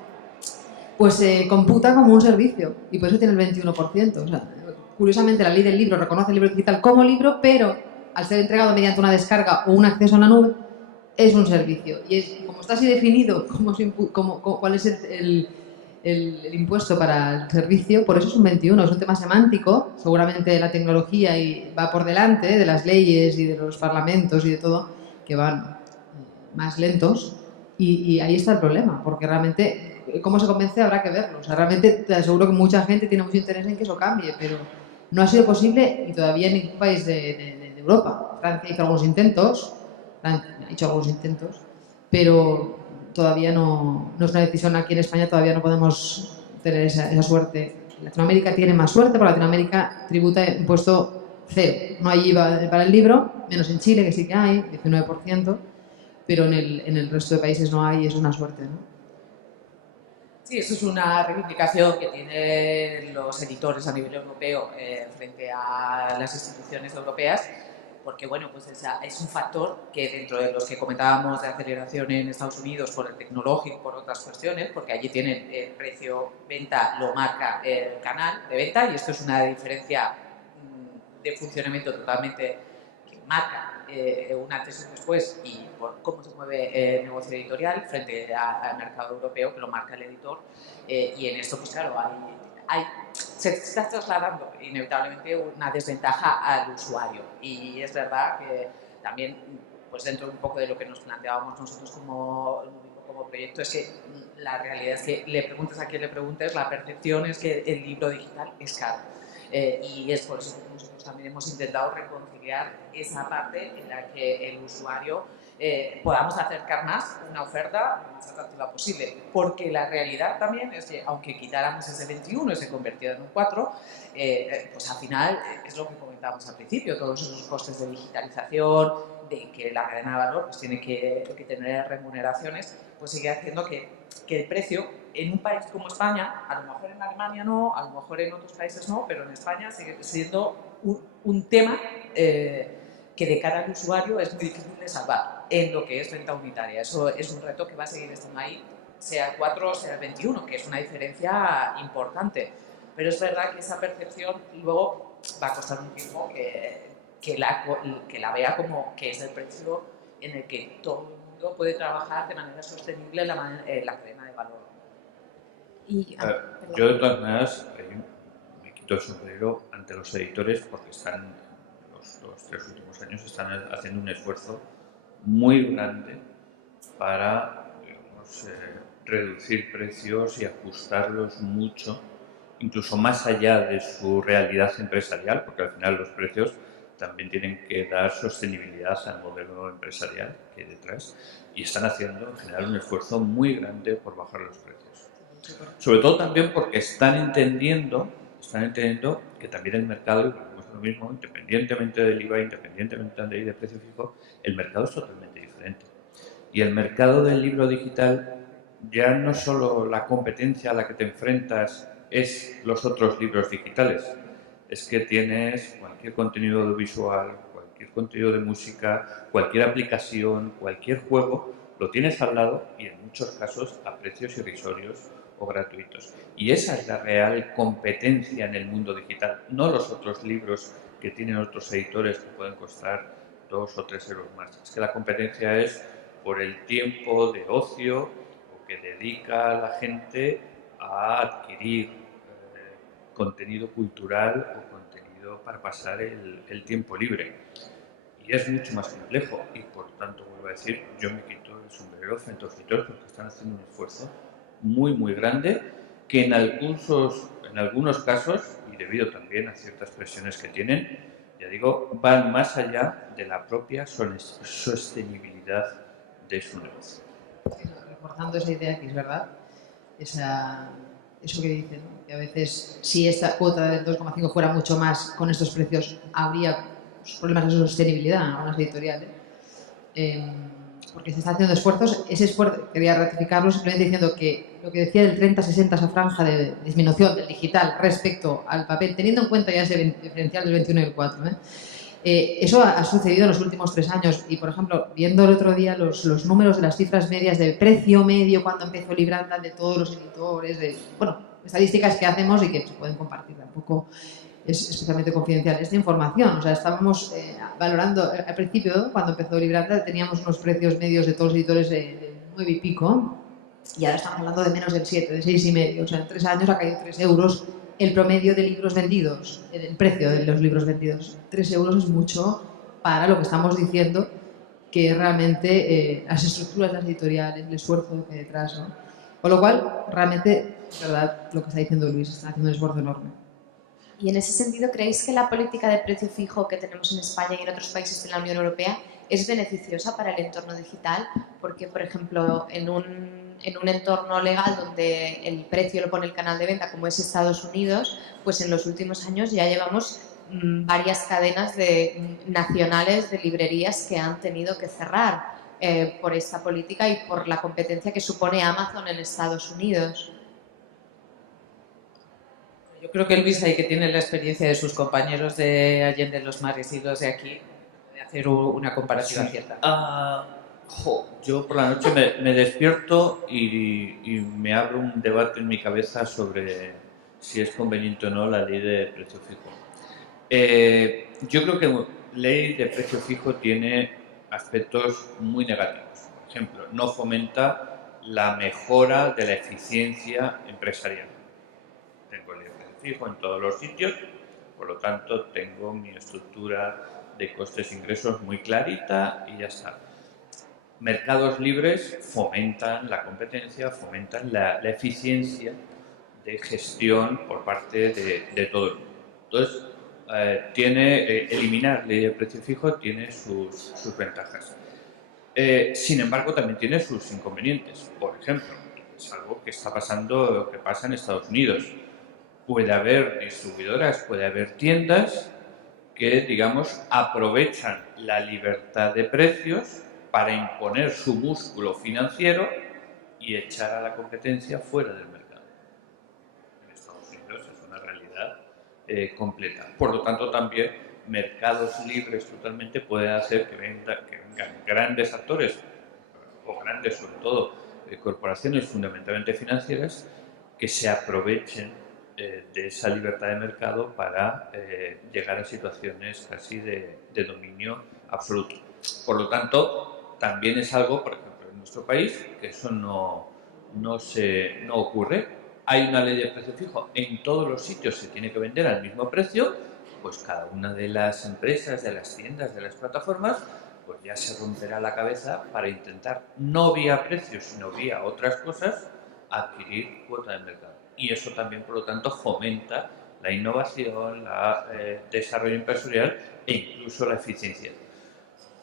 pues se computa como un servicio y por eso tiene el 21%. O sea, curiosamente, la ley del libro reconoce el libro digital como libro, pero al ser entregado mediante una descarga o un acceso a la nube, es un servicio. Y como está así definido cuál es el impuesto para el servicio, por eso es un 21%. Es un tema semántico. Seguramente la tecnología va por delante de las leyes y de los parlamentos y de todo, que van más lentos. Y ahí está el problema, porque realmente, ¿cómo se convence? Habrá que verlo. O sea, realmente te aseguro que mucha gente tiene mucho interés en que eso cambie, pero no ha sido posible y todavía en ningún país de Europa. Francia hizo algunos intentos, pero todavía no es una decisión. Aquí en España todavía no podemos tener esa suerte. Latinoamérica tiene más suerte, porque Latinoamérica tributa impuesto cero. No hay IVA para el libro, menos en Chile, que sí que hay, 19%. Pero en el resto de países no hay, es una suerte, ¿no? Sí, eso es una reivindicación que tienen los editores a nivel europeo frente a las instituciones europeas, porque bueno, pues es un factor que, dentro de los que comentábamos de aceleración en Estados Unidos por el tecnológico, por otras cuestiones, porque allí tienen el precio venta, lo marca el canal de venta, y esto es una diferencia de funcionamiento totalmente que marca un antes y un después, y por cómo se mueve el negocio editorial frente al mercado europeo, que lo marca el editor. Y en esto, pues claro, se está trasladando inevitablemente una desventaja al usuario. Y es verdad que también, pues dentro un poco de lo que nos planteábamos nosotros como proyecto, es que la realidad es que le preguntes a quien le preguntes, la percepción es que el libro digital es caro. Y es por eso que nosotros también hemos intentado reconciliar esa parte en la que el usuario podamos acercar más una oferta lo más atractiva posible, porque la realidad también es que, aunque quitáramos ese 21 y se convirtiera en un 4, pues al final es lo que comentábamos al principio, todos esos costes de digitalización, de que la cadena de valor pues tiene que tener remuneraciones, pues sigue haciendo que el precio en un país como España, a lo mejor en Alemania no, a lo mejor en otros países no, pero en España sigue siendo un tema que de cara al usuario es muy difícil de salvar en lo que es venta unitaria. Eso es un reto que va a seguir estando ahí, sea el 4 o sea el 21, que es una diferencia importante. Pero es verdad que esa percepción luego va a costar un tiempo que la vea como que es el precio en el que todo el mundo puede trabajar de manera sostenible en la cadena de valor. Yo, de todas maneras, me quito el sombrero ante los editores, porque los 3 últimos años están haciendo un esfuerzo muy grande para, digamos, reducir precios y ajustarlos mucho, incluso más allá de su realidad empresarial, porque al final los precios también tienen que dar sostenibilidad al modelo empresarial que hay detrás, y están haciendo en general un esfuerzo muy grande por bajar los precios. Sobre todo también porque están entendiendo que también el mercado, y volvemos a lo mismo, independientemente del IVA, independientemente de la ley de precio fijo, el mercado es totalmente diferente. Y el mercado del libro digital, ya no solo la competencia a la que te enfrentas es los otros libros digitales, es que tienes cualquier contenido audiovisual, cualquier contenido de música, cualquier aplicación, cualquier juego, lo tienes al lado y en muchos casos a precios irrisorios o gratuitos. Y esa es la real competencia en el mundo digital, no los otros libros que tienen otros editores que pueden costar 2 o 3 euros más. Es que la competencia es por el tiempo de ocio que dedica la gente a adquirir contenido cultural o contenido para pasar el tiempo libre. Y es mucho más complejo y por tanto, vuelvo a decir, yo me quito el sombrero frente a los editores porque están haciendo un esfuerzo muy grande que en algunos casos, y debido también a ciertas presiones que tienen, ya digo, van más allá de la propia sostenibilidad de su negocio. Reforzando esa idea que es verdad, eso que dicen, ¿no? Que a veces si esta cuota del 2,5 fuera mucho más con estos precios, habría problemas de sostenibilidad en algunas editoriales. Porque se están haciendo esfuerzos. Ese esfuerzo, quería ratificarlo simplemente diciendo que lo que decía del 30-60, esa franja de disminución del digital respecto al papel, teniendo en cuenta ya ese diferencial del 21 y el 4, eso ha sucedido en los últimos 3 años y, por ejemplo, viendo el otro día los números de las cifras medias de precio medio cuando empezó Libranda, de todos los editores, estadísticas que hacemos y que se pueden compartir, tampoco es especialmente confidencial esta información. O sea, estábamos valorando, al principio, cuando empezó Libranda, teníamos unos precios medios de todos los editores de 9 y pico y ahora estamos hablando de menos del 7, de 6,5. O sea, en 3 años ha caído 3 euros el promedio de libros vendidos, el precio de los libros vendidos. 3 euros es mucho para lo que estamos diciendo que realmente las estructuras de las editoriales, el esfuerzo que hay detrás, ¿no? Con lo cual, realmente, verdad, lo que está diciendo Luis, está haciendo un esfuerzo enorme. Y en ese sentido, ¿creéis que la política de precio fijo que tenemos en España y en otros países de la Unión Europea es beneficiosa para el entorno digital? Porque, por ejemplo, en un entorno legal donde el precio lo pone el canal de venta, como es Estados Unidos, pues en los últimos años ya llevamos varias cadenas nacionales de librerías que han tenido que cerrar por esta política y por la competencia que supone Amazon en Estados Unidos. Yo creo que Luis, ahí que tiene la experiencia de sus compañeros de Allende los Mares y los de aquí, de hacer una comparativa cierta. Yo por la noche me despierto y me abro un debate en mi cabeza sobre si es conveniente o no la ley de precio fijo. Yo creo que ley de precio fijo tiene aspectos muy negativos. Por ejemplo, no fomenta la mejora de la eficiencia empresarial. Tengo el precio fijo en todos los sitios, por lo tanto tengo mi estructura de costes-ingresos muy clarita y ya está. Mercados libres fomentan la competencia, fomentan la eficiencia de gestión por parte de todo el mundo. Entonces, eliminar ley de precio fijo tiene sus ventajas. Sin embargo, también tiene sus inconvenientes. Por ejemplo, es algo que está pasando, que pasa en Estados Unidos. Puede haber distribuidoras, puede haber tiendas que, digamos, aprovechan la libertad de precios para imponer su músculo financiero y echar a la competencia fuera del mercado. En Estados Unidos es una realidad completa. Por lo tanto, también mercados libres totalmente pueden hacer que vengan grandes actores, o grandes sobre todo corporaciones fundamentalmente financieras, que se aprovechen de esa libertad de mercado para llegar a situaciones casi de dominio absoluto. Por lo tanto, también es algo, por ejemplo, en nuestro país, que eso no ocurre. Hay una ley de precio fijo, en todos los sitios se tiene que vender al mismo precio, pues cada una de las empresas, de las tiendas, de las plataformas, pues ya se romperá la cabeza para intentar, no vía precios, sino vía otras cosas, adquirir cuota de mercado. Y eso también, por lo tanto, fomenta la innovación, el desarrollo empresarial e incluso la eficiencia.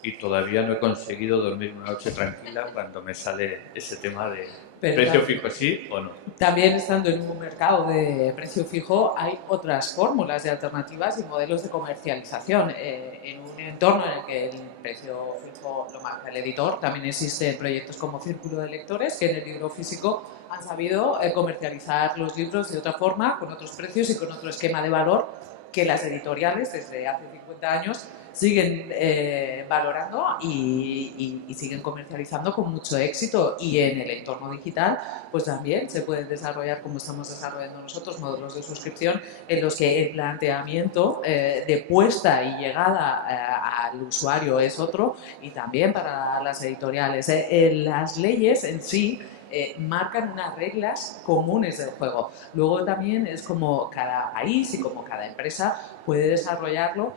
y todavía no he conseguido dormir una noche tranquila cuando me sale ese tema de Pero precio fijo, sí o no. también estando en un mercado de precio fijo hay otras fórmulas de alternativas y modelos de comercialización. En un entorno en el que el precio fijo lo marca el editor, también existen proyectos como Círculo de Lectores que en el libro físico han sabido comercializar los libros de otra forma, con otros precios y con otro esquema de valor que las editoriales desde hace 50 años siguen valorando y siguen comercializando con mucho éxito. Y en el entorno digital pues también se pueden desarrollar, como estamos desarrollando nosotros, modelos de suscripción en los que el planteamiento de puesta y llegada al usuario es otro, y también para las editoriales. Las leyes en sí marcan unas reglas comunes del juego. Luego también es como cada país y como cada empresa puede desarrollarlo.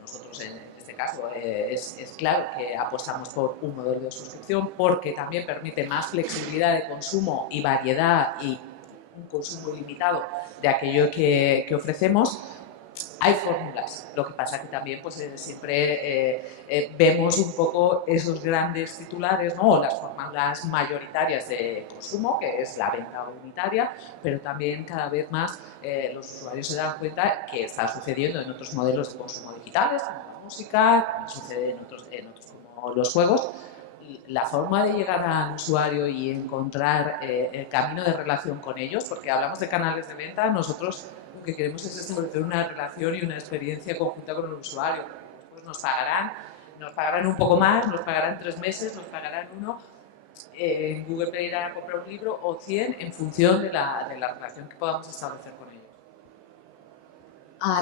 Nosotros en este caso es claro que apostamos por un modelo de suscripción porque también permite más flexibilidad de consumo y variedad y un consumo limitado de aquello que ofrecemos. Hay fórmulas, lo que pasa que también pues, siempre vemos un poco esos grandes titulares, ¿no? O las fórmulas mayoritarias de consumo, que es la venta unitaria, pero también cada vez más los usuarios se dan cuenta que está sucediendo en otros modelos de consumo digitales, como la música, también sucede en otros como los juegos. La forma de llegar al usuario y encontrar el camino de relación con ellos, porque hablamos de canales de venta, nosotros lo que queremos es establecer una relación y una experiencia conjunta con el usuario. Después nos pagarán un poco más, nos pagarán 3 meses, nos pagarán 1. En Google Play irán a comprar un libro o 100 en función de la relación que podamos establecer con ellos.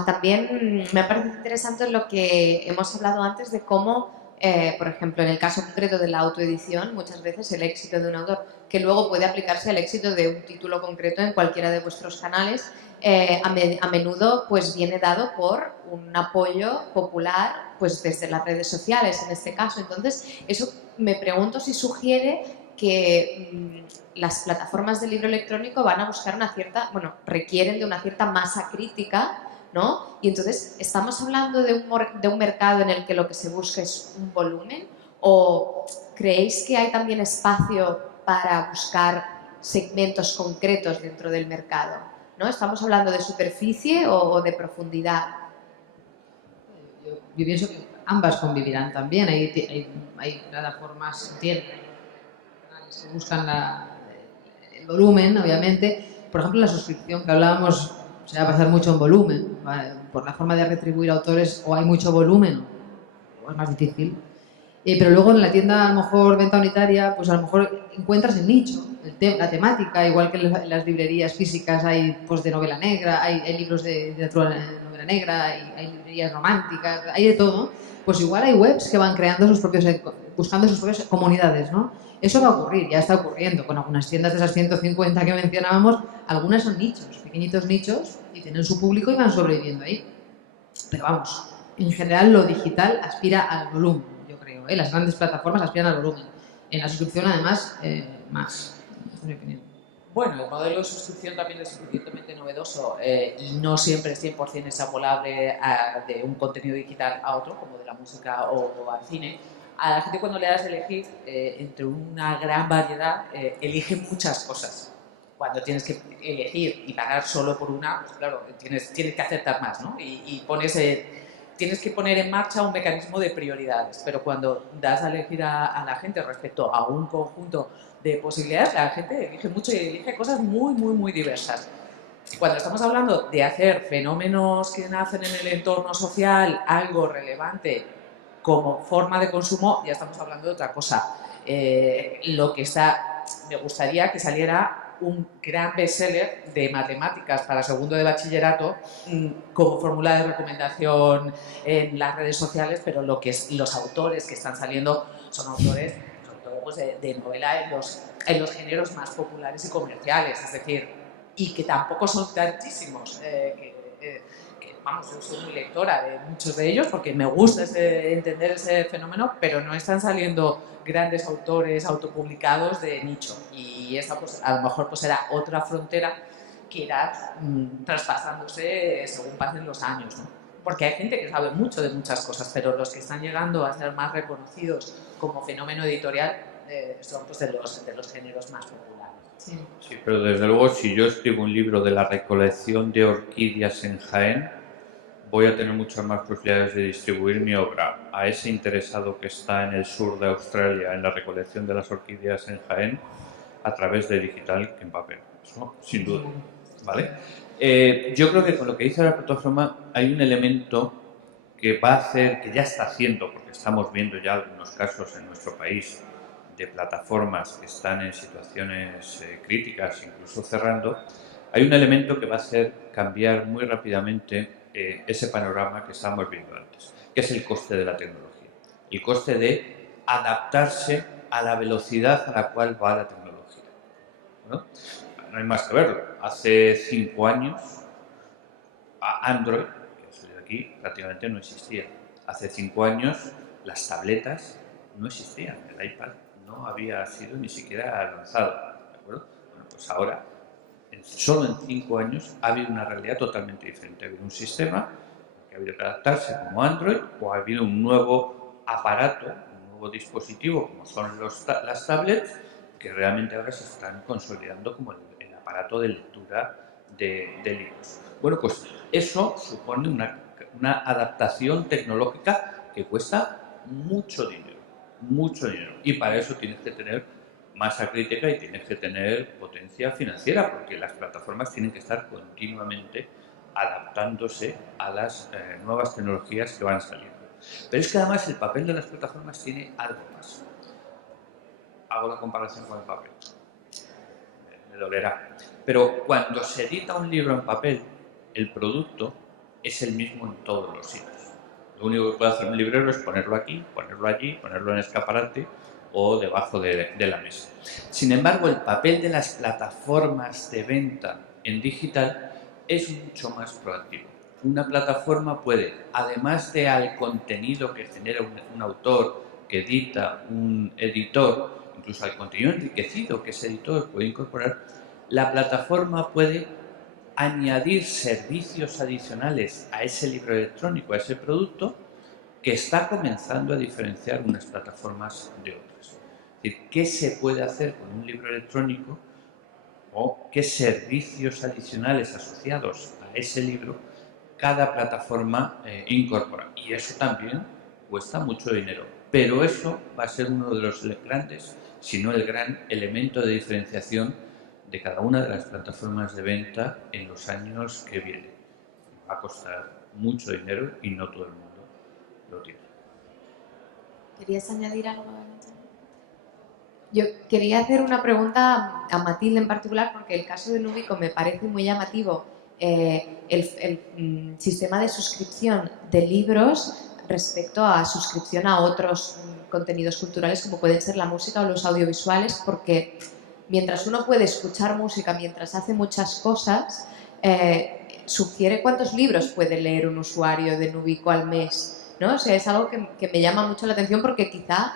También me parece interesante lo que hemos hablado antes de cómo, por ejemplo, en el caso concreto de la autoedición, muchas veces el éxito de un autor, que luego puede aplicarse al éxito de un título concreto en cualquiera de vuestros canales, a menudo pues viene dado por un apoyo popular pues desde las redes sociales en este caso. Entonces, eso me pregunto si sugiere que las plataformas de libro electrónico van a buscar una cierta, bueno, requieren de una cierta masa crítica, ¿no? Y entonces, ¿estamos hablando de un mercado en el que lo que se busca es un volumen? ¿O creéis que hay también espacio para buscar segmentos concretos dentro del mercado? ¿No? ¿Estamos hablando de superficie o de profundidad? Yo pienso que ambas convivirán también. Hay plataformas, entiendo, que buscan el volumen, obviamente. Por ejemplo, la suscripción que hablábamos se va a pasar mucho en volumen. Por la forma de retribuir a autores, o hay mucho volumen o es más difícil. Pero luego en la tienda, a lo mejor venta unitaria, pues a lo mejor encuentras el nicho, la temática, igual que en las librerías físicas hay pues de novela negra, hay libros de novela negra, hay librerías románticas, hay de todo. Pues igual hay webs que van creando buscando sus propias comunidades, ¿no? Eso va a ocurrir, ya está ocurriendo con algunas tiendas de esas 150 que mencionábamos. Algunas son nichos, pequeñitos nichos, y tienen su público y van sobreviviendo ahí. Pero vamos, en general lo digital aspira al volumen. Las grandes plataformas aspiran al volumen. En la suscripción, además, más. Es mi opinión. Bueno, el modelo de suscripción también es suficientemente novedoso y no siempre es 100% extrapolable de un contenido digital a otro, como de la música o al cine. A la gente, cuando le das a elegir entre una gran variedad, elige muchas cosas. Cuando tienes que elegir y pagar solo por una, pues claro, tienes que acertar más, ¿no? Y tienes que poner en marcha un mecanismo de prioridades, pero cuando das a elegir a la gente respecto a un conjunto de posibilidades, la gente elige mucho y elige cosas muy, muy, muy diversas. Cuando estamos hablando de hacer fenómenos que nacen en el entorno social algo relevante como forma de consumo, ya estamos hablando de otra cosa. Me gustaría que saliera un gran bestseller de matemáticas para segundo de bachillerato como fórmula de recomendación en las redes sociales, pero los autores que están saliendo son autores pues, de novela en los géneros más populares y comerciales, es decir, y que tampoco son tantísimos. Vamos, yo soy muy lectora de muchos de ellos porque me gusta entender ese fenómeno, pero no están saliendo grandes autores autopublicados de nicho, y esa pues a lo mejor pues era otra frontera que irá traspasándose según pasen los años, ¿no? porque hay gente que sabe mucho de muchas cosas, pero los que están llegando a ser más reconocidos como fenómeno editorial son pues, de los géneros más populares. Sí. Sí, pero desde luego si yo escribo un libro de la recolección de orquídeas en Jaén, voy a tener muchas más posibilidades de distribuir mi obra a ese interesado que está en el sur de Australia en la recolección de las orquídeas en Jaén a través de digital que en papel. Eso, sin duda. ¿Vale? Yo creo que con lo que dice la plataforma hay un elemento que va a hacer, que ya está haciendo, porque estamos viendo ya algunos casos en nuestro país de plataformas que están en situaciones críticas, incluso cerrando, hay un elemento que va a hacer cambiar muy rápidamente ese panorama que estábamos viendo antes, que es el coste de la tecnología. El coste de adaptarse a la velocidad a la cual va la tecnología, ¿no? No hay más que verlo. Hace 5 años Android, que ha salido aquí, prácticamente no existía. Hace 5 años las tabletas no existían, el iPad no había sido ni siquiera lanzado, ¿de acuerdo? Bueno, pues ahora, solo en 5 años, ha habido una realidad totalmente diferente. Ha habido un sistema que ha habido que adaptarse como Android, o ha habido un nuevo aparato, un nuevo dispositivo, como son las tablets, que realmente ahora se están consolidando como el aparato de lectura de libros. Bueno, pues eso supone una adaptación tecnológica que cuesta mucho dinero, y para eso tienes que tener masa crítica y tienes que tener potencia financiera, porque las plataformas tienen que estar continuamente adaptándose a las nuevas tecnologías que van saliendo. Pero es que además el papel de las plataformas tiene algo más. Hago la comparación con el papel. Me dolerá. Pero cuando se edita un libro en papel, el producto es el mismo en todos los sitios. Lo único que puede hacer un librero es ponerlo aquí, ponerlo allí, ponerlo en el escaparate o debajo de la mesa. Sin embargo, el papel de las plataformas de venta en digital es mucho más proactivo. Una plataforma puede, además de al contenido que genera un autor, que edita un editor, incluso al contenido enriquecido que ese editor puede incorporar, la plataforma puede añadir servicios adicionales a ese libro electrónico, a ese producto, que está comenzando a diferenciar unas plataformas de otras. Es decir, ¿qué se puede hacer con un libro electrónico o qué servicios adicionales asociados a ese libro cada plataforma incorpora? Y eso también cuesta mucho dinero, pero eso va a ser uno de los grandes, si no el gran elemento de diferenciación de cada una de las plataformas de venta en los años que vienen. Va a costar mucho dinero y no todo el mundo lo tiene. ¿Querías añadir algo? Yo quería hacer una pregunta a Matilde en particular, porque el caso de Nubico me parece muy llamativo. El sistema de suscripción de libros respecto a suscripción a otros contenidos culturales como pueden ser la música o los audiovisuales, porque mientras uno puede escuchar música mientras hace muchas cosas, sugiere cuántos libros puede leer un usuario de Nubico al mes, ¿no? O sea, es algo que me llama mucho la atención porque quizá,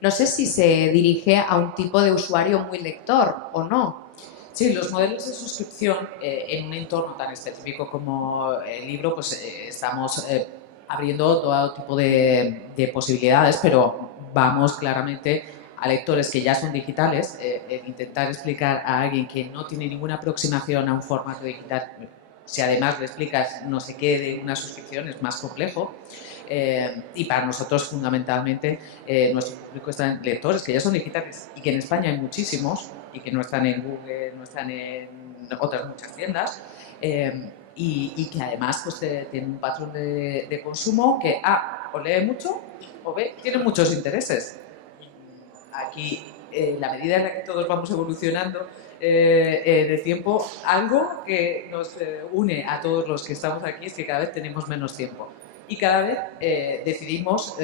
no sé si se dirige a un tipo de usuario muy lector o no. Sí, los modelos de suscripción en un entorno tan específico como el libro, pues estamos abriendo todo tipo de posibilidades, pero vamos claramente a lectores que ya son digitales. Intentar explicar a alguien que no tiene ninguna aproximación a un formato digital, si además le explicas no sé qué de una suscripción, es más complejo. Y para nosotros fundamentalmente nuestro público está en lectores que ya son digitales y que en España hay muchísimos y que no están en Google, no están en otras muchas tiendas y que además pues, tienen un patrón de consumo que o lee mucho o B, tiene muchos intereses. Aquí, en la medida en la que todos vamos evolucionando de tiempo, algo que nos une a todos los que estamos aquí es que cada vez tenemos menos tiempo. Y cada vez decidimos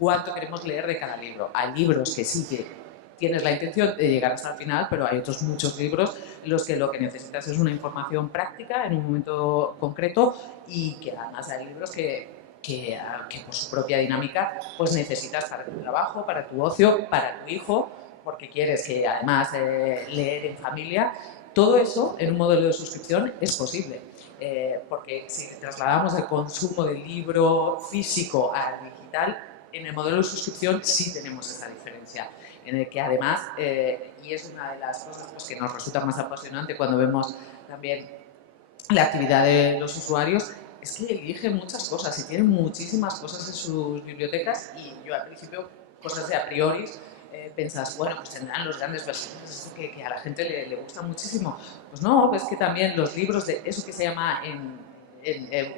cuánto queremos leer de cada libro. Hay libros que sí que tienes la intención de llegar hasta el final, pero hay otros muchos libros en los que lo que necesitas es una información práctica en un momento concreto y que además hay libros que por su propia dinámica pues necesitas para tu trabajo, para tu ocio, para tu hijo, porque quieres que además leer en familia. Todo eso en un modelo de suscripción es posible. porque si trasladamos el consumo del libro físico al digital, en el modelo de suscripción sí tenemos esa diferencia, en el que además, y es una de las cosas pues, que nos resulta más apasionante cuando vemos también la actividad de los usuarios, es que eligen muchas cosas y tienen muchísimas cosas en sus bibliotecas, y yo al principio, cosas de a priori, pensas, bueno, pues tendrán los grandes versiones, eso que a la gente le gusta muchísimo. Pues no, es que también los libros de eso que se llama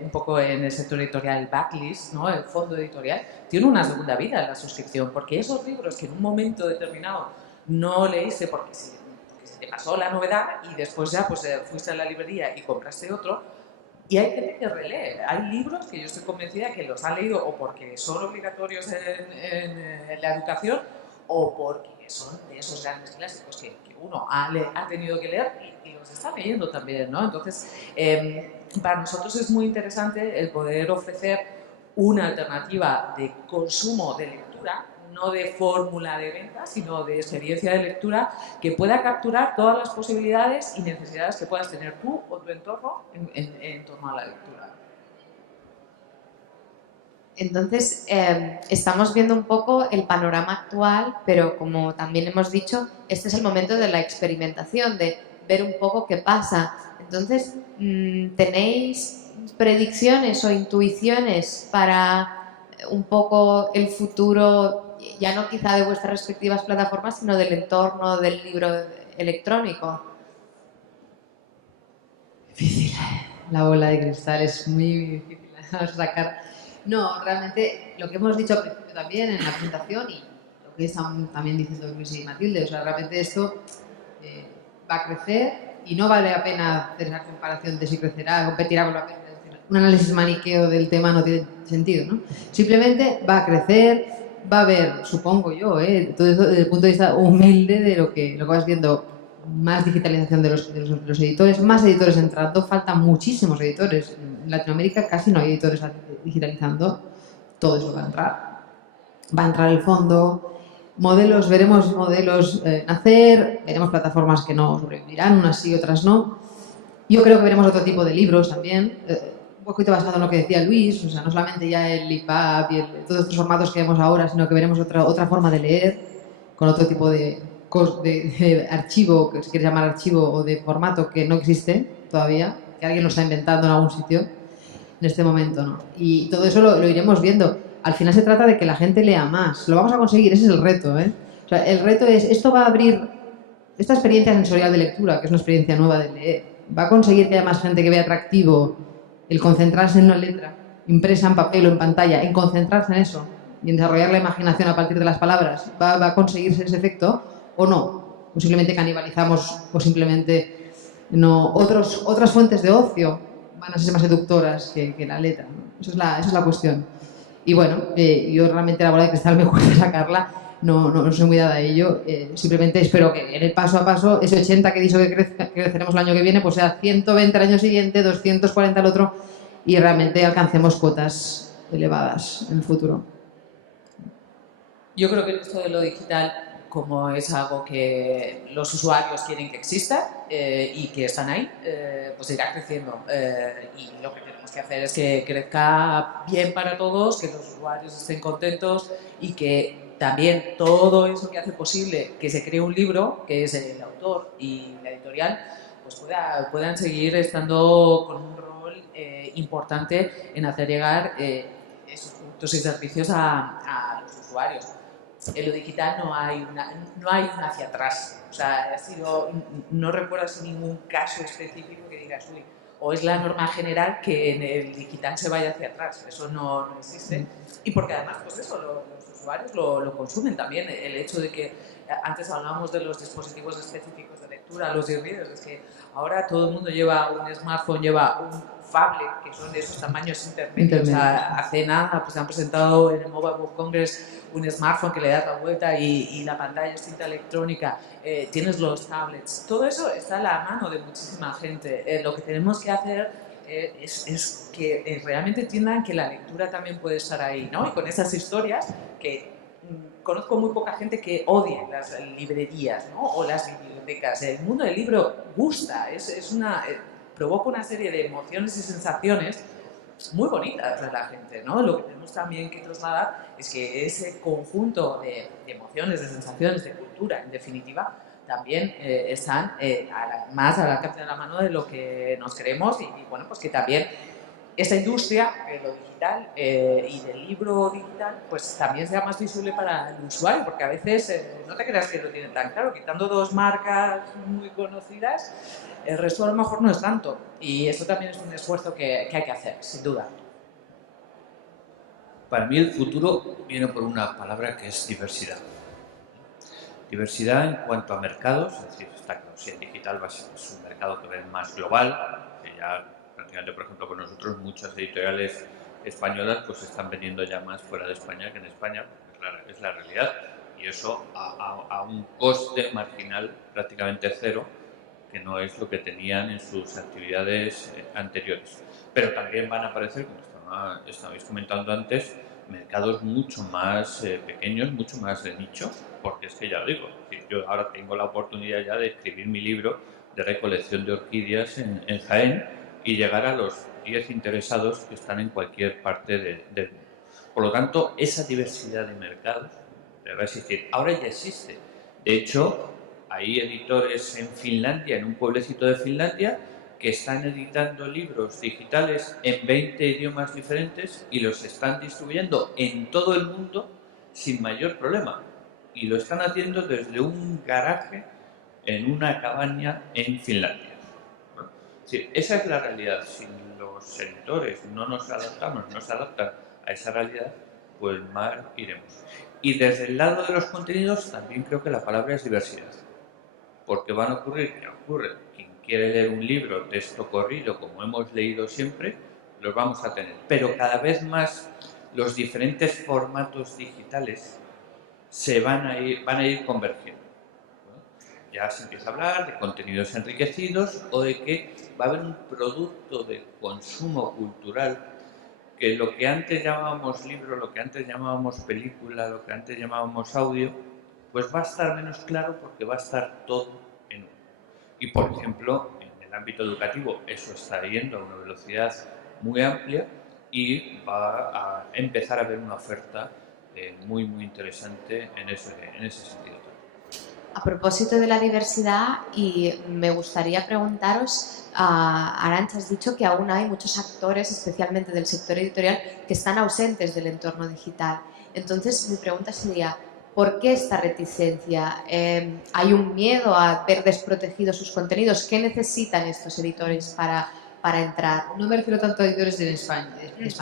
un poco en el sector editorial el backlist, ¿no? El fondo editorial, tiene una segunda vida en la suscripción, porque esos libros que en un momento determinado no leíste porque se te pasó la novedad y después ya pues, fuiste a la librería y compraste otro, y hay gente que relee. Hay libros que yo estoy convencida que los han leído o porque son obligatorios en la educación o porque son de esos grandes clásicos que uno ha tenido que leer y los está leyendo también, ¿no? Entonces, para nosotros es muy interesante el poder ofrecer una alternativa de consumo de lectura, no de fórmula de venta, sino de experiencia de lectura que pueda capturar todas las posibilidades y necesidades que puedas tener tú o tu entorno en torno a la lectura. Entonces, estamos viendo un poco el panorama actual, pero como también hemos dicho, este es el momento de la experimentación, de ver un poco qué pasa. Entonces, ¿tenéis predicciones o intuiciones para un poco el futuro, ya no quizá de vuestras respectivas plataformas, sino del entorno del libro electrónico? Difícil. La bola de cristal es muy difícil de sacar. No, realmente lo que hemos dicho al principio también en la presentación y lo que están también diciendo Luis y Matilde, o sea, realmente esto va a crecer y no vale la pena hacer esa comparación de si crecerá, competirá con la pena. Un análisis maniqueo del tema no tiene sentido, ¿no? Simplemente va a crecer, va a haber, supongo yo, todo eso desde el punto de vista humilde de lo que vas viendo, más digitalización de los editores, más editores entrando, faltan muchísimos editores. En Latinoamérica casi no hay editores digitalizando, todo eso va a entrar. Va a entrar el fondo, veremos modelos nacer, veremos plataformas que no sobrevivirán, unas sí, otras no. Yo creo que veremos otro tipo de libros también, un poquito basado en lo que decía Luis, o sea, no solamente ya el EPUB y todos estos formatos que vemos ahora, sino que veremos otra forma de leer, con otro tipo de archivo, que se quiere llamar archivo, o de formato que no existe todavía, que alguien lo está inventando en algún sitio en este momento, ¿no? Y todo eso lo iremos viendo. Al final se trata de que la gente lea más. Lo vamos a conseguir, ese es el reto, ¿eh? O sea, el reto es, esto va a abrir esta experiencia sensorial de lectura, que es una experiencia nueva de leer, va a conseguir que haya más gente que vea atractivo el concentrarse en una letra impresa en papel o en pantalla, en concentrarse en eso y en desarrollar la imaginación a partir de las palabras. ¿Va a conseguirse ese efecto o no? O simplemente canibalizamos o simplemente no. Otras fuentes de ocio van a ser más seductoras que la letra, ¿no? Esa es la cuestión. Y bueno, yo realmente la bola de cristal me cuesta sacarla, no soy muy dada a ello, simplemente espero que en el paso a paso, ese 80 que he dicho que creceremos el año que viene, pues sea 120 el año siguiente, 240 el otro, y realmente alcancemos cuotas elevadas en el futuro. Yo creo que esto de lo digital, como es algo que los usuarios quieren que exista y que están ahí, pues irá creciendo. Y lo que tenemos que hacer es que crezca bien para todos, que los usuarios estén contentos y que también todo eso que hace posible que se cree un libro, que es el autor y la editorial, pues puedan seguir estando con un rol importante en hacer llegar esos productos y servicios a los usuarios. En lo digital no hay un hacia atrás. O sea, no recuerdo ningún caso específico que digas, uy, o es la norma general que en el digital se vaya hacia atrás. Eso no existe. Y porque además, pues eso, los usuarios lo consumen también. El hecho de que antes hablábamos de los dispositivos específicos de lectura, los e-readers, es que ahora todo el mundo lleva un smartphone, lleva un phablet, que son de esos tamaños intermedios. O sea, hace nada pues han presentado en el Mobile World Congress un smartphone que le das la vuelta y la pantalla es cinta electrónica, tienes los tablets, todo eso está a la mano de muchísima gente. Lo que tenemos que hacer es que realmente entiendan que la lectura también puede estar ahí, ¿no? Y con esas historias que conozco muy poca gente que odie las librerías, ¿no? O las bibliotecas. El mundo del libro gusta, es una... provoca una serie de emociones y sensaciones muy bonitas de la gente, ¿no? Lo que tenemos también que trasladar es que ese conjunto de emociones, de sensaciones, de cultura, en definitiva, también están más al alcance de la mano de lo que nos queremos y bueno, pues que también esta industria, lo digital y del libro digital, pues también sea más visible para el usuario, porque a veces no te creas que lo tienen tan claro, quitando dos marcas muy conocidas, el resto a lo mejor no es tanto, y eso también es un esfuerzo que hay que hacer, sin duda. Para mí el futuro viene por una palabra que es diversidad. Diversidad en cuanto a mercados, es decir, está claro, si el digital va a ser un mercado que es más global, que ya prácticamente, por ejemplo, con nosotros muchas editoriales españolas pues están vendiendo ya más fuera de España que en España, porque es la realidad, y eso a un coste marginal prácticamente cero, que no es lo que tenían en sus actividades anteriores. Pero también van a aparecer, como estabais comentando antes, mercados mucho más pequeños, mucho más de nicho, porque es que ya lo digo, yo ahora tengo la oportunidad ya de escribir mi libro de recolección de orquídeas en Jaén y llegar a los 10 interesados que están en cualquier parte del mundo. Por lo tanto, esa diversidad de mercados va a existir. Ahora ya existe. De hecho, hay editores en Finlandia, en un pueblecito de Finlandia, que están editando libros digitales en 20 idiomas diferentes y los están distribuyendo en todo el mundo sin mayor problema. Y lo están haciendo desde un garaje en una cabaña en Finlandia. ¿No? Es decir, esa es la realidad. Si los editores no nos adaptamos, no se adaptan a esa realidad, pues mal iremos. Y desde el lado de los contenidos también creo que la palabra es diversidad. Porque van a ocurrir, que ocurre, quien quiere leer un libro texto corrido, como hemos leído siempre, los vamos a tener. Pero cada vez más los diferentes formatos digitales van a ir convergiendo. ¿No? Ya se empieza a hablar de contenidos enriquecidos o de que va a haber un producto de consumo cultural que lo que antes llamábamos libro, lo que antes llamábamos película, lo que antes llamábamos audio, pues va a estar menos claro porque va a estar todo en uno. Y por ejemplo, en el ámbito educativo eso está yendo a una velocidad muy amplia y va a empezar a haber una oferta muy interesante en ese sentido. A propósito de la diversidad, y me gustaría preguntaros, Arantxa, has dicho que aún hay muchos actores, especialmente del sector editorial, que están ausentes del entorno digital. Entonces, mi pregunta sería, ¿por qué esta reticencia? ¿Hay un miedo a ver desprotegidos sus contenidos? ¿Qué necesitan estos editores para entrar? No me refiero tanto a editores de España,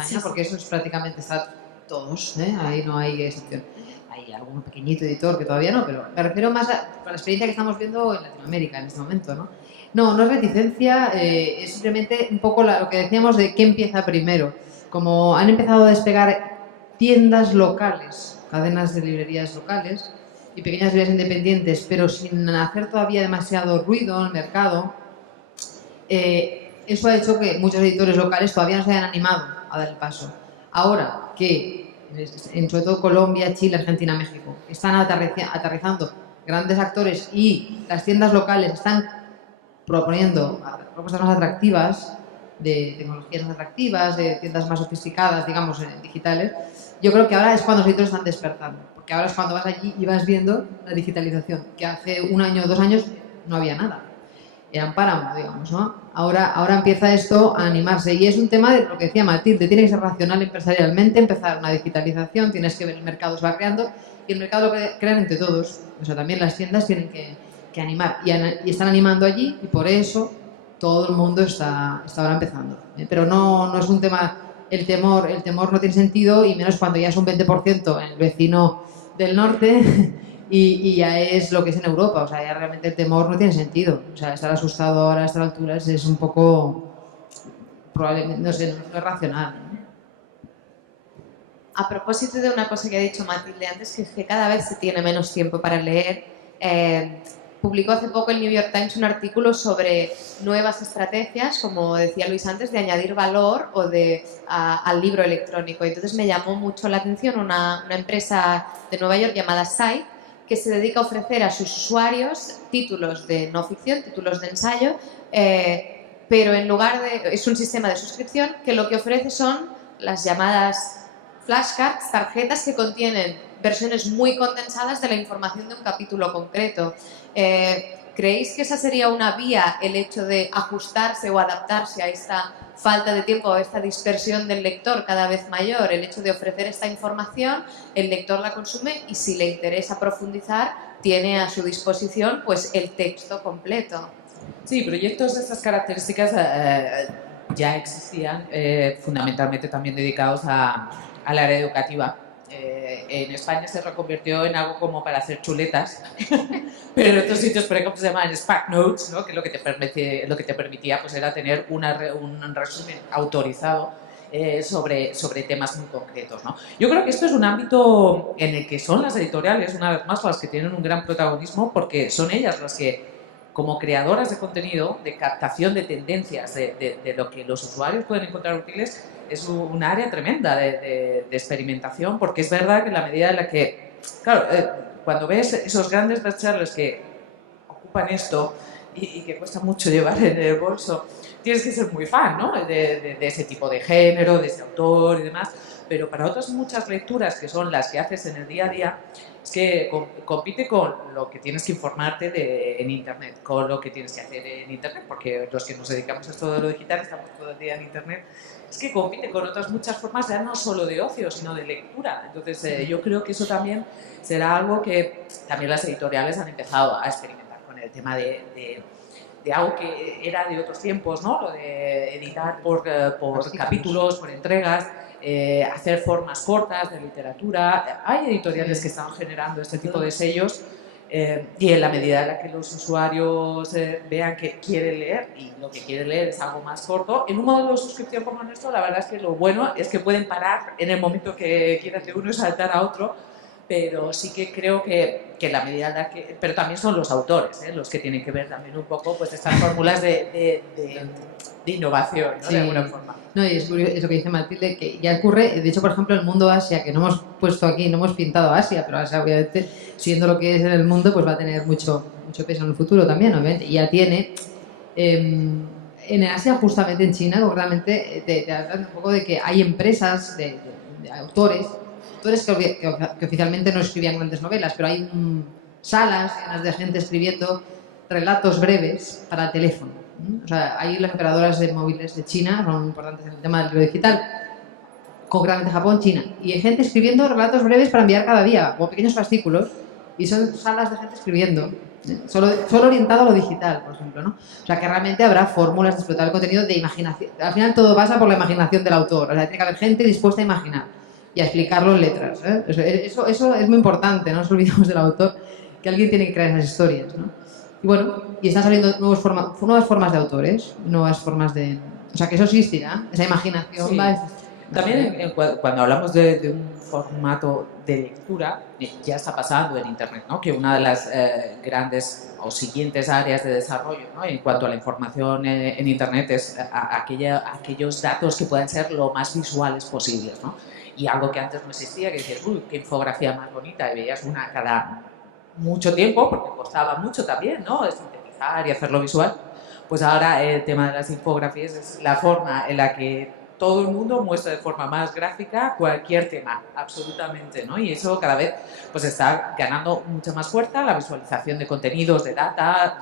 Sí. porque eso es prácticamente está todos, ahí no hay excepción. Hay algún pequeñito editor que todavía no, pero me refiero más a la experiencia que estamos viendo en Latinoamérica en este momento, ¿no? No es reticencia, es simplemente un poco lo que decíamos de qué empieza primero. Como han empezado a despegar tiendas locales, cadenas de librerías locales y pequeñas librerías independientes, pero sin hacer todavía demasiado ruido en el mercado, eso ha hecho que muchos editores locales todavía no se hayan animado a dar el paso. Ahora que en sobre todo Colombia, Chile, Argentina, México, están aterrizando grandes actores y las tiendas locales están proponiendo propuestas más atractivas, de tecnologías más atractivas, de tiendas más sofisticadas, digamos, digitales, yo creo que ahora es cuando los editores están despertando, porque ahora es cuando vas allí y vas viendo la digitalización, que hace 1 año o 2 años no había nada. Eran páramo, digamos, ¿no? Ahora empieza esto a animarse y es un tema de lo que decía Matilde, tiene que ser racional empresarialmente, empezar una digitalización, tienes que ver el mercado se va creando y el mercado lo crean entre todos, o sea, también las tiendas tienen que animar y están animando allí y por eso todo el mundo está ahora empezando, pero no es un tema, el temor no tiene sentido y menos cuando ya es un 20% en el vecino del norte y ya es lo que es en Europa, o sea, ya realmente el temor no tiene sentido, o sea, estar asustado ahora a estas alturas es un poco, probablemente, no sé, no es racional, ¿no? A propósito de una cosa que ha dicho Matilde antes, que es que cada vez se tiene menos tiempo para leer, publicó hace poco el New York Times un artículo sobre nuevas estrategias, como decía Luis antes, de añadir valor o al libro electrónico. Entonces me llamó mucho la atención una empresa de Nueva York llamada Site, que se dedica a ofrecer a sus usuarios títulos de no ficción, títulos de ensayo, pero en lugar de... es un sistema de suscripción que lo que ofrece son las llamadas flashcards, tarjetas que contienen versiones muy condensadas de la información de un capítulo concreto. ¿Creéis que esa sería una vía, el hecho de ajustarse o adaptarse a esta falta de tiempo o esta dispersión del lector cada vez mayor? El hecho de ofrecer esta información, el lector la consume y si le interesa profundizar, tiene a su disposición pues el texto completo. Sí, proyectos de estas características ya existían, fundamentalmente también dedicados al área educativa. En España se reconvirtió en algo como para hacer chuletas, pero en otros sitios, por ejemplo, se llaman Spark Notes, ¿no? Que lo que te permitía pues, era tener un resumen autorizado sobre temas muy concretos, ¿no? Yo creo que esto es un ámbito en el que son las editoriales, una vez más, las que tienen un gran protagonismo, porque son ellas las que, como creadoras de contenido, de captación de tendencias, de lo que los usuarios pueden encontrar útiles, es un área tremenda de experimentación, porque es verdad que en la medida en la que, claro, cuando ves esos grandes bestsellers que ocupan esto y que cuesta mucho llevar en el bolso, tienes que ser muy fan, ¿no? de ese tipo de género, de ese autor y demás, pero para otras muchas lecturas que son las que haces en el día a día, es que compite con lo que tienes que informarte en Internet, con lo que tienes que hacer en Internet, porque los que nos dedicamos a esto de lo digital estamos todo el día en Internet, es que compite con otras muchas formas ya no solo de ocio, sino de lectura. Entonces yo creo que eso también será algo que también las editoriales han empezado a experimentar con el tema de algo que era de otros tiempos, ¿no? Lo de editar por capítulos, por entregas, hacer formas cortas de literatura. Hay editoriales que están generando este tipo de sellos y en la medida en la que los usuarios vean que quieren leer y lo que quieren leer es algo más corto, en un modelo de suscripción como nuestro, la verdad es que lo bueno es que pueden parar en el momento que quieran de uno y saltar a otro, pero sí que creo que en la medida en la que... Pero también son los autores los que tienen que ver también un poco pues estas fórmulas de innovación, ¿no? Sí. De alguna forma. No, y es curioso eso que dice Matilde, que ya ocurre, de hecho, por ejemplo, el mundo Asia, que no hemos puesto aquí, no hemos pintado Asia, pero Asia, obviamente, siendo lo que es en el mundo, pues va a tener mucho peso en el futuro también, obviamente, y ya tiene. En Asia, justamente en China, concretamente, te hablan un poco de que hay empresas de autores que oficialmente no escribían grandes novelas, pero hay salas llenas de gente escribiendo relatos breves para el teléfono. O sea, ahí las operadoras de móviles de China son importantes en el tema del libro digital, concretamente Japón, China. Y hay gente escribiendo relatos breves para enviar cada día, o pequeños fascículos, y son salas de gente escribiendo, solo orientado a lo digital, por ejemplo, ¿no? O sea, que realmente habrá fórmulas de explotar el contenido de imaginación. Al final todo pasa por la imaginación del autor, o sea, tiene que haber gente dispuesta a imaginar y a explicarlo en letras, ¿eh? Eso es muy importante, no nos olvidemos del autor, que alguien tiene que crear esas historias, ¿no? Y bueno, y están saliendo nuevas formas de autores, nuevas formas de... O sea, que eso existirá, esa imaginación Sí. va a existir. También cuando hablamos de un formato de lectura, ya está pasando en Internet, ¿no? Que una de las grandes o siguientes áreas de desarrollo, ¿no? En cuanto a la información en Internet es aquellos datos que puedan ser lo más visuales posibles, ¿no? Y algo que antes no existía, que decías, uy, qué infografía más bonita, y veías una cada mucho tiempo, porque costaba mucho también, ¿no? Sintetizar y hacerlo visual. Pues ahora el tema de las infografías es la forma en la que todo el mundo muestra de forma más gráfica cualquier tema, absolutamente, ¿no? Y eso cada vez pues está ganando mucha más fuerza, la visualización de contenidos, de data,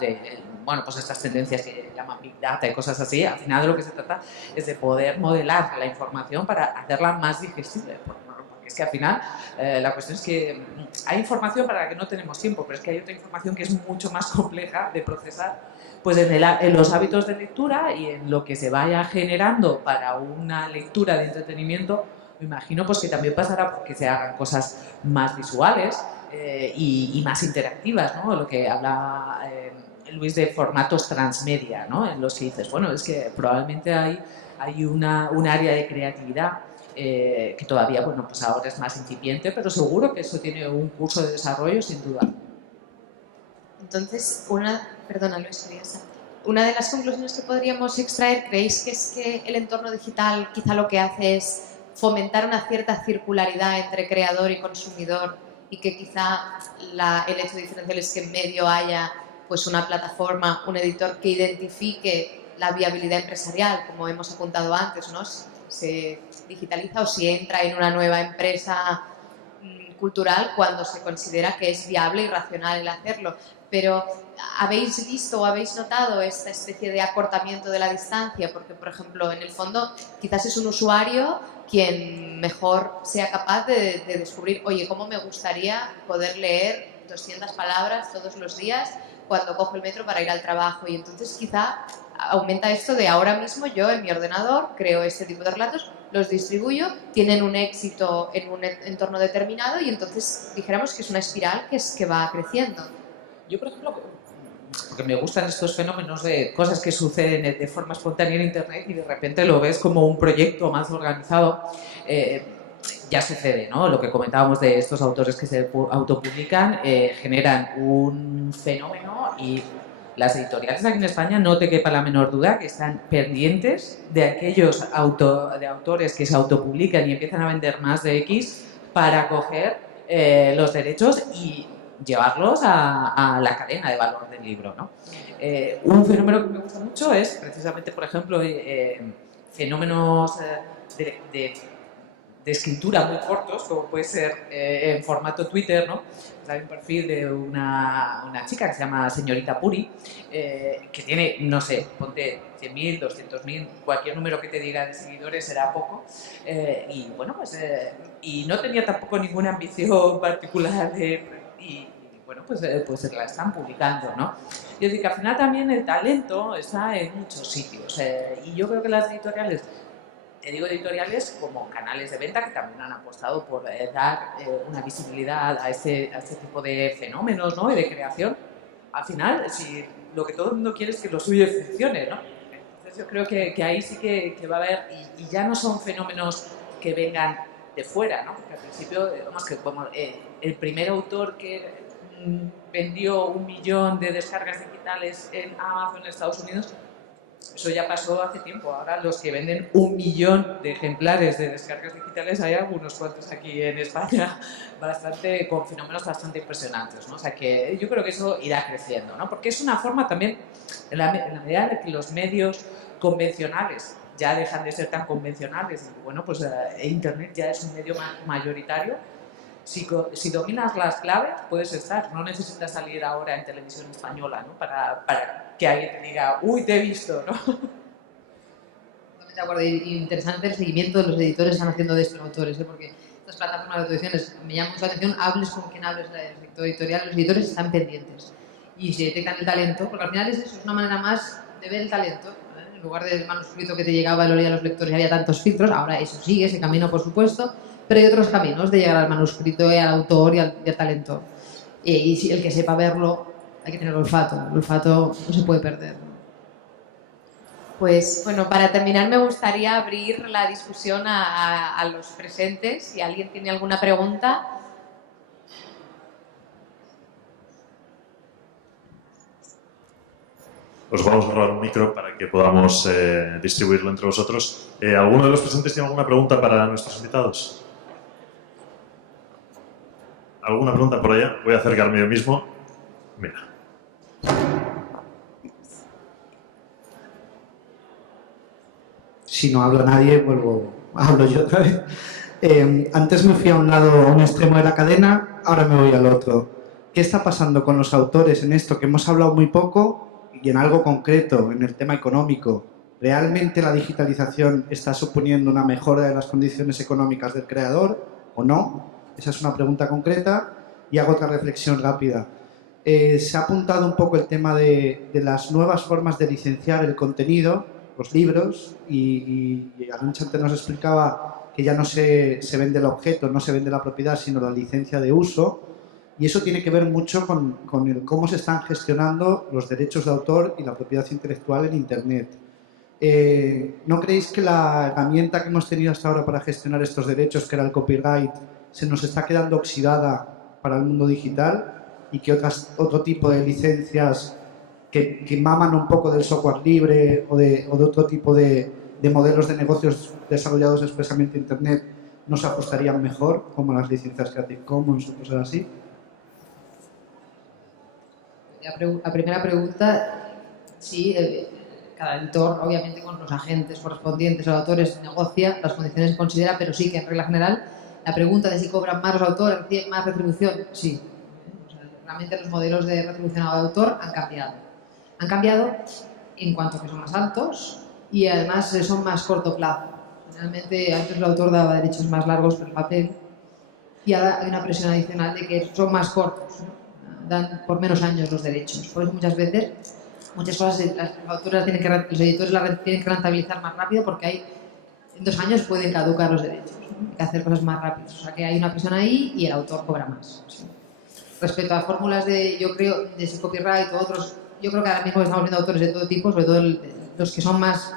bueno, pues estas tendencias que llaman Big Data y cosas así. Al final de lo que se trata es de poder modelar la información para hacerla más digestible, porque es que al final la cuestión es que hay información para la que no tenemos tiempo, pero es que hay otra información que es mucho más compleja de procesar, pues en los hábitos de lectura y en lo que se vaya generando para una lectura de entretenimiento. Me imagino pues que también pasará porque se hagan cosas más visuales y más interactivas, ¿no? Lo que habla Luis de formatos transmedia, ¿no? En los que dices, bueno, es que probablemente hay un área de creatividad que todavía, bueno, pues ahora es más incipiente, pero seguro que eso tiene un curso de desarrollo sin duda. Entonces, perdona Luis, una de las conclusiones que podríamos extraer, ¿creéis que es que el entorno digital quizá lo que hace es fomentar una cierta circularidad entre creador y consumidor y que quizá el hecho diferencial es que en medio haya pues una plataforma, un editor que identifique la viabilidad empresarial, como hemos apuntado antes, ¿no? Se digitaliza o si entra en una nueva empresa cultural cuando se considera que es viable y racional el hacerlo. Pero ¿habéis visto o habéis notado esta especie de acortamiento de la distancia? Porque, por ejemplo, en el fondo quizás es un usuario quien mejor sea capaz de descubrir, oye, ¿cómo me gustaría poder leer 200 palabras todos los días cuando cojo el metro para ir al trabajo? Y entonces quizá aumenta esto de ahora mismo yo en mi ordenador creo este tipo de relatos, los distribuyo, tienen un éxito en un entorno determinado y entonces dijéramos que es una espiral que va creciendo. Yo, por ejemplo, porque me gustan estos fenómenos de cosas que suceden de forma espontánea en Internet y de repente lo ves como un proyecto más organizado, ya sucede, ¿no? Lo que comentábamos de estos autores que se autopublican generan un fenómeno y las editoriales aquí en España, no te quepa la menor duda que están pendientes de aquellos autores que se autopublican y empiezan a vender más de X para coger los derechos y llevarlos a la cadena de valor del libro, ¿no? Un fenómeno que me gusta mucho es precisamente, por ejemplo, fenómenos de escritura muy cortos, como puede ser en formato Twitter, ¿no? Hay un perfil de una chica que se llama Señorita Puri, que tiene, no sé, ponte 100.000, 200.000, cualquier número que te diga de seguidores será poco. Y bueno, pues, y no tenía tampoco ninguna ambición particular y bueno, pues la están publicando, ¿no? Es decir, que al final también el talento está en muchos sitios. Y yo creo que las editoriales, te digo editoriales como canales de venta que también han apostado por dar una visibilidad a este tipo de fenómenos, ¿no? Y de creación. Al final, si lo que todo el mundo quiere es que lo suyo funcione, ¿no? Entonces yo creo que ahí sí que va a haber, y ya no son fenómenos que vengan de fuera, ¿no? Porque al principio, vamos, que como el primer autor que vendió 1 millón de descargas digitales en Amazon en Estados Unidos, eso ya pasó hace tiempo. Ahora los que venden 1 millón de ejemplares de descargas digitales hay algunos cuantos aquí en España con fenómenos bastante impresionantes, ¿no? O sea que yo creo que eso irá creciendo, ¿no? Porque es una forma también, en la medida en que los medios convencionales ya dejan de ser tan convencionales, y bueno, pues Internet ya es un medio mayoritario. Si dominas las claves, puedes estar. No necesitas salir ahora en televisión española, ¿no? Para que alguien te diga, uy, te he visto, ¿no? Totalmente de acuerdo. Y interesante el seguimiento de los editores que están haciendo de estos autores, ¿eh? Porque estas plataformas de autoediciones me llaman mucho la atención, hables con quien hables del sector editorial, los editores están pendientes. Y si detectan el talento, porque al final es eso, es una manera más de ver el talento, ¿eh? En lugar del manuscrito que te llegaba, lo leían los lectores y había tantos filtros, ahora eso sigue, ese camino, por supuesto, pero hay otros caminos de llegar al manuscrito, al autor y al talento. Y si el que sepa verlo, hay que tener olfato. El olfato no se puede perder, ¿no? Pues bueno, para terminar me gustaría abrir la discusión a los presentes. Si alguien tiene alguna pregunta. Os vamos a robar un micro para que podamos distribuirlo entre vosotros. ¿Alguno de los presentes tiene alguna pregunta para nuestros invitados? ¿Alguna pregunta por allá? Voy a acercarme yo mismo. Mira. Si no habla nadie, hablo yo otra vez. Antes me fui a un extremo de la cadena, ahora me voy al otro. ¿Qué está pasando con los autores en esto que hemos hablado muy poco y en algo concreto, en el tema económico? ¿Realmente la digitalización está suponiendo una mejora de las condiciones económicas del creador o no? Esa es una pregunta concreta y hago otra reflexión rápida. Se ha apuntado un poco el tema de las nuevas formas de licenciar el contenido, los libros, y Arantxa antes nos explicaba que ya no se vende el objeto, no se vende la propiedad, sino la licencia de uso, y eso tiene que ver mucho con cómo se están gestionando los derechos de autor y la propiedad intelectual en Internet. ¿No creéis que la herramienta que hemos tenido hasta ahora para gestionar estos derechos, que era el copyright, se nos está quedando oxidada para el mundo digital y que otro tipo de licencias que maman un poco del software libre o de otro tipo de modelos de negocios desarrollados expresamente en Internet nos ajustarían mejor, como las licencias Creative Commons o cosas así? La primera pregunta, sí, cada editor, obviamente con los agentes correspondientes o autores, negocia las condiciones que considera, pero sí que en regla general la pregunta de si cobran más los autores, reciben más retribución, sí. O sea, realmente los modelos de retribución al autor han cambiado. Han cambiado en cuanto a que son más altos y además son más corto plazo. Generalmente antes el autor daba derechos más largos por el papel y ahora hay una presión adicional de que son más cortos, ¿no? Dan por menos años los derechos. Por eso muchas veces, muchas cosas los editores las tienen que rentabilizar más rápido porque en 2 años pueden caducar los derechos, ¿no? Hay que hacer cosas más rápidas. O sea que hay una presión ahí y el autor cobra más. ¿Sí? Respecto a fórmulas de copyright o otros, yo creo que ahora mismo estamos viendo autores de todo tipo, sobre todo los que son más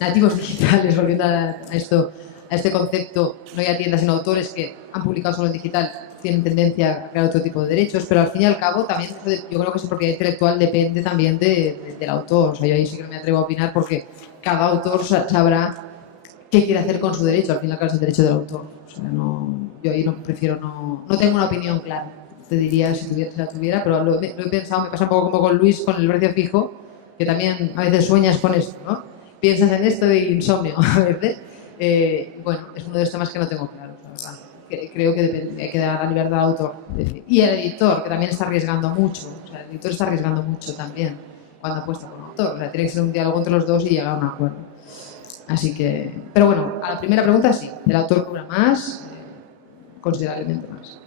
nativos digitales, volviendo a este concepto, no ya tiendas sino autores que han publicado solo en digital, tienen tendencia a crear otro tipo de derechos, pero al fin y al cabo también yo creo que su propiedad intelectual depende también del autor. O sea, yo ahí sí que no me atrevo a opinar porque cada autor sabrá qué quiere hacer con su derecho, al fin y al cabo es el derecho del autor. O sea, yo ahí no tengo una opinión clara, te diría si la tuviera, pero lo he pensado, me pasa un poco como con Luis, con el precio fijo, que también a veces sueñas con esto, ¿no? Piensas en esto y insomnio a veces. Bueno, es uno de los temas que no tengo claro, la verdad. Creo que hay que dar la libertad al autor. Y el editor, que también está arriesgando mucho. O sea, el editor está arriesgando mucho también cuando apuesta por un autor. O sea, tiene que ser un diálogo entre los dos y llegar a un acuerdo. Así que... Pero bueno, a la primera pregunta sí. El autor cobra más, considerablemente más.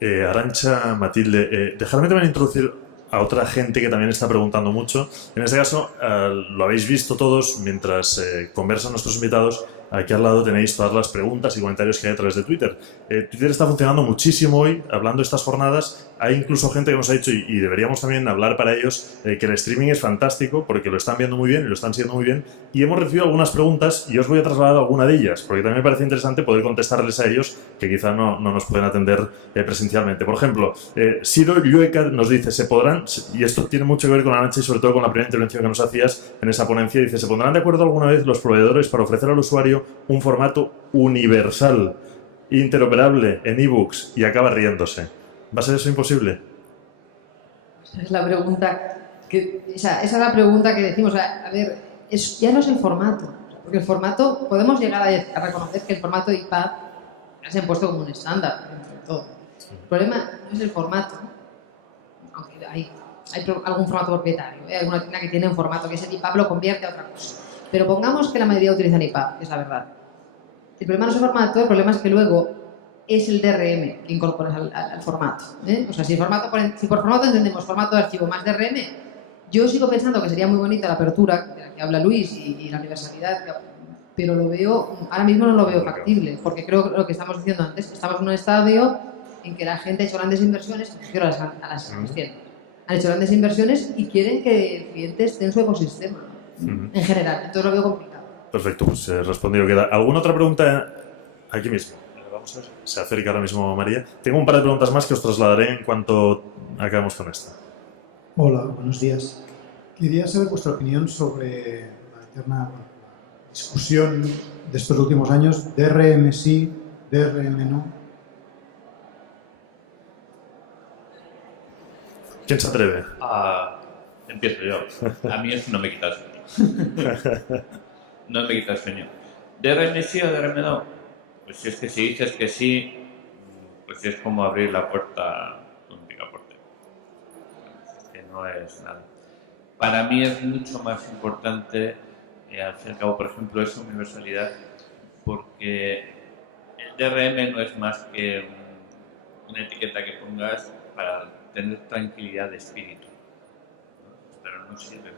Arantxa, Matilde, dejadme también introducir a otra gente que también está preguntando mucho. En este caso, lo habéis visto todos mientras conversan nuestros invitados. Aquí al lado tenéis todas las preguntas y comentarios que hay a través de Twitter. Twitter está funcionando muchísimo hoy, hablando de estas jornadas. Hay incluso gente que nos ha dicho, y deberíamos también hablar para ellos, que el streaming es fantástico porque lo están viendo muy bien y lo están siguiendo muy bien. Y hemos recibido algunas preguntas y os voy a trasladar alguna de ellas, porque también me parece interesante poder contestarles a ellos que quizá no nos pueden atender presencialmente. Por ejemplo, Siro Llueca nos dice, se podrán, y esto tiene mucho que ver con Arantxa y sobre todo con la primera intervención que nos hacías en esa ponencia, dice, ¿se pondrán de acuerdo alguna vez los proveedores para ofrecer al usuario un formato universal, interoperable en ebooks? Y acaba riéndose. ¿Va a ser eso imposible? Esa es la pregunta esa es la pregunta que decimos. A ver, ya no es el formato. Porque el formato, podemos llegar a reconocer que el formato IPAB se ha puesto como un estándar entre todo. El problema no es el formato, aunque hay algún formato propietario, hay alguna tienda que tiene un formato que ese IPAB lo convierte a otra cosa. Pero pongamos que la mayoría utilizan IPAB, que es la verdad. El problema no es el formato, el problema es que luego es el DRM que incorporas al formato. O sea, si por formato entendemos formato de archivo más DRM, yo sigo pensando que sería muy bonita la apertura, de la que habla Luis, y la universalidad, pero ahora mismo no lo veo factible, porque creo que lo que estamos diciendo antes, estamos en un estadio en que la gente ha hecho grandes inversiones, me refiero a las tiendas, han hecho grandes inversiones y quieren que el cliente esté en su ecosistema, en general, entonces lo veo complicado. Perfecto, pues respondido queda. ¿Alguna otra pregunta aquí mismo? Vamos a ver. Se acerca ahora mismo María. Tengo un par de preguntas más que os trasladaré en cuanto acabemos con esta. Hola, buenos días. Quería saber vuestra opinión sobre la eterna discusión de estos últimos años, DRM sí, DRM no. ¿Quién se atreve? Empiezo yo. A mí eso no me quita el sueño. No me quita el sueño. ¿DRM sí o DRM no? Pues si es que si dices que sí, pues es como abrir la puerta con un picaporte. Que no es nada. Para mí es mucho más importante, al fin y al cabo, por ejemplo, esa universalidad, porque el DRM no es más que una etiqueta que pongas para tener tranquilidad de espíritu, ¿no? Pero no sirve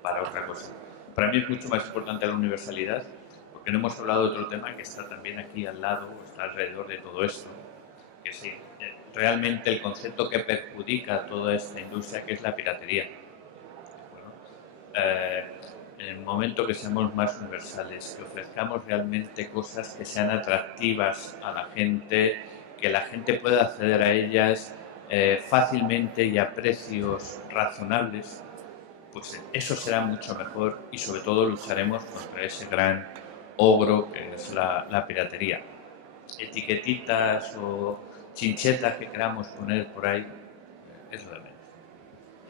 para otra cosa. Para mí es mucho más importante la universalidad, porque no hemos hablado de otro tema que está también aquí al lado, está alrededor de todo esto, que sí, realmente el concepto que perjudica a toda esta industria, que es la piratería. En el momento que seamos más universales, que ofrezcamos realmente cosas que sean atractivas a la gente, que la gente pueda acceder a ellas fácilmente y a precios razonables, pues eso será mucho mejor y sobre todo lucharemos contra ese gran ogro que es la piratería. Etiquetitas o chinchetas que queramos poner por ahí, es lo de menos.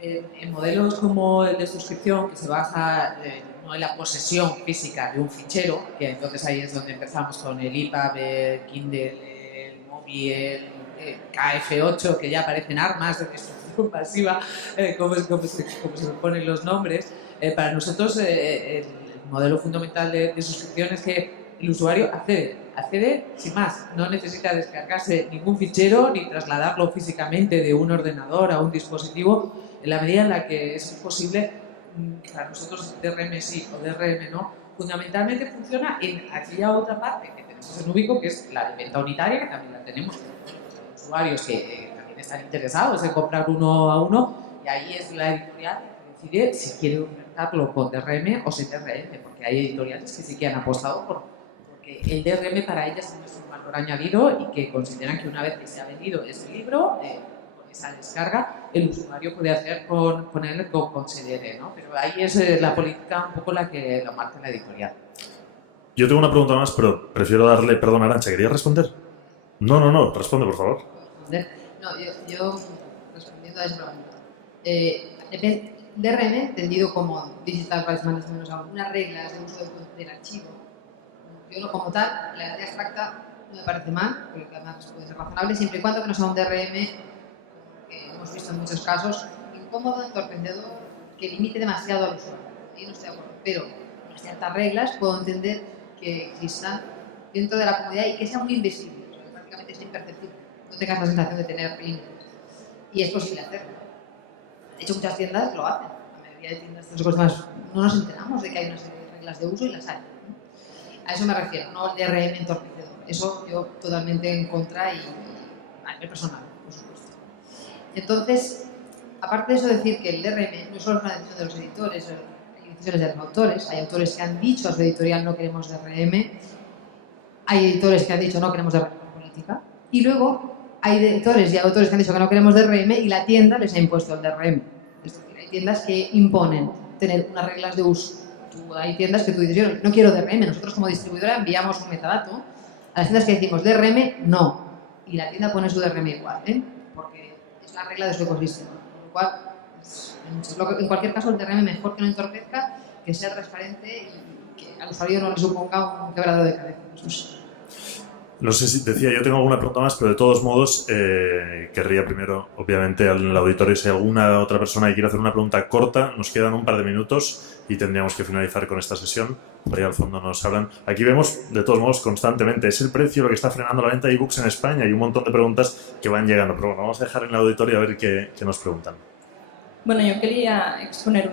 En modelos como el de suscripción, que se basa no en la posesión física de un fichero, que entonces ahí es donde empezamos con el EPUB, el Kindle, el móvil, el KF8, que ya parecen armas de destrucción pasiva, como se ponen los nombres. Para nosotros el modelo fundamental de suscripción es que el usuario accede sin más, no necesita descargarse ningún fichero ni trasladarlo físicamente de un ordenador a un dispositivo, en la medida en la que es posible. Para nosotros DRM sí o DRM no, fundamentalmente funciona en aquella otra parte que tenemos en Ubico, que es la de venta unitaria, que también la tenemos con usuarios que también están interesados en comprar uno a uno, y ahí es la editorial que decide si quiere ofertarlo con DRM o sin DRM, porque hay editoriales que sí que han apostado porque el DRM para ellas es un valor añadido y que consideran que una vez que se ha vendido ese libro, con esa descarga, el usuario puede hacer con él lo que considere, ¿no? Pero ahí es la política un poco la que lo marca la editorial. Yo tengo una pregunta más, pero prefiero darle... Perdón, Arantxa, ¿querías responder? No, responde, por favor. No, yo respondiendo a esa pregunta. DRM, entendido como Digital Rights Management, algunas reglas de uso del archivo. Yo no como tal, la idea abstracta no me parece mal, porque además puede ser razonable, siempre y cuando que no sea un DRM, que hemos visto en muchos casos, incómodo, entorpecedor, que limite demasiado al usuario. Ahí no estoy de acuerdo, pero con ciertas reglas puedo entender que existan dentro de la comunidad y que sea muy invisible, o sea, prácticamente sea imperceptible, no tengas la sensación de tener límites. Y es posible hacerlo. De hecho, muchas tiendas lo hacen. La mayoría de tiendas de cosas no nos enteramos de que hay una serie de reglas de uso y las hay. A eso me refiero, no el DRM entorpecedor. Eso yo totalmente en contra y a nivel personal, por supuesto. Entonces, aparte de eso, decir que el DRM no solo es una decisión de los editores, hay decisiones de los autores. Hay autores que han dicho a su editorial no queremos DRM, hay editores que han dicho no queremos DRM política, y luego hay editores y autores que han dicho que no queremos DRM y la tienda les ha impuesto el DRM. Es decir, hay tiendas que imponen tener unas reglas de uso. Hay tiendas que tú dices, yo no quiero DRM, nosotros como distribuidora enviamos un metadato a las tiendas que decimos DRM no, y la tienda pone su DRM igual, porque es la regla de su ecosistema, con lo cual en cualquier caso el DRM mejor que no entorpezca, que sea transparente y que al usuario no le suponga un quebradero de cabeza. No sé si decía, yo tengo alguna pregunta más, pero de todos modos querría primero, obviamente, al auditorio, si hay alguna otra persona que quiere hacer una pregunta corta, nos quedan un par de minutos y tendríamos que finalizar con esta sesión. Por ahí al fondo nos hablan. Aquí vemos, de todos modos, constantemente, es el precio lo que está frenando la venta de ebooks en España y un montón de preguntas que van llegando. Pero bueno, vamos a dejar en el auditorio a ver qué nos preguntan. Bueno, yo quería exponer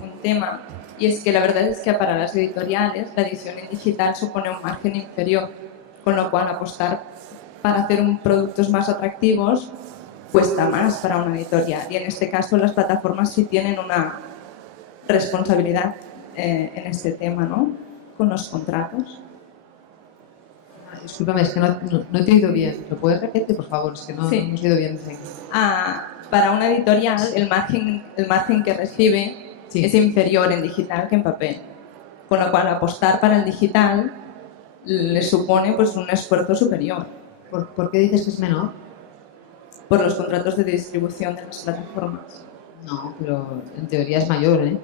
un tema, y es que la verdad es que para las editoriales la edición en digital supone un margen inferior, con lo cual apostar para hacer productos más atractivos cuesta más para una editorial, y en este caso las plataformas sí tienen una responsabilidad en este tema, ¿no? Con los contratos. Discúlpame, es que no te he oído bien. ¿Lo puedes repetir, por favor? Es que no he oído bien. Para una editorial el margen que recibe es inferior en digital que en papel, con lo cual apostar para el digital le supone pues un esfuerzo superior. ¿Por qué dices que es menor? Por los contratos de distribución de las plataformas. No, pero en teoría es mayor, ¿eh?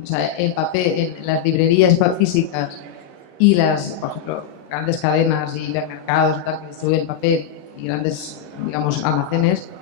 O sea, en papel, en las librerías físicas y las, por ejemplo, grandes cadenas y mercados y tal que distribuyen papel y grandes, digamos, almacenes,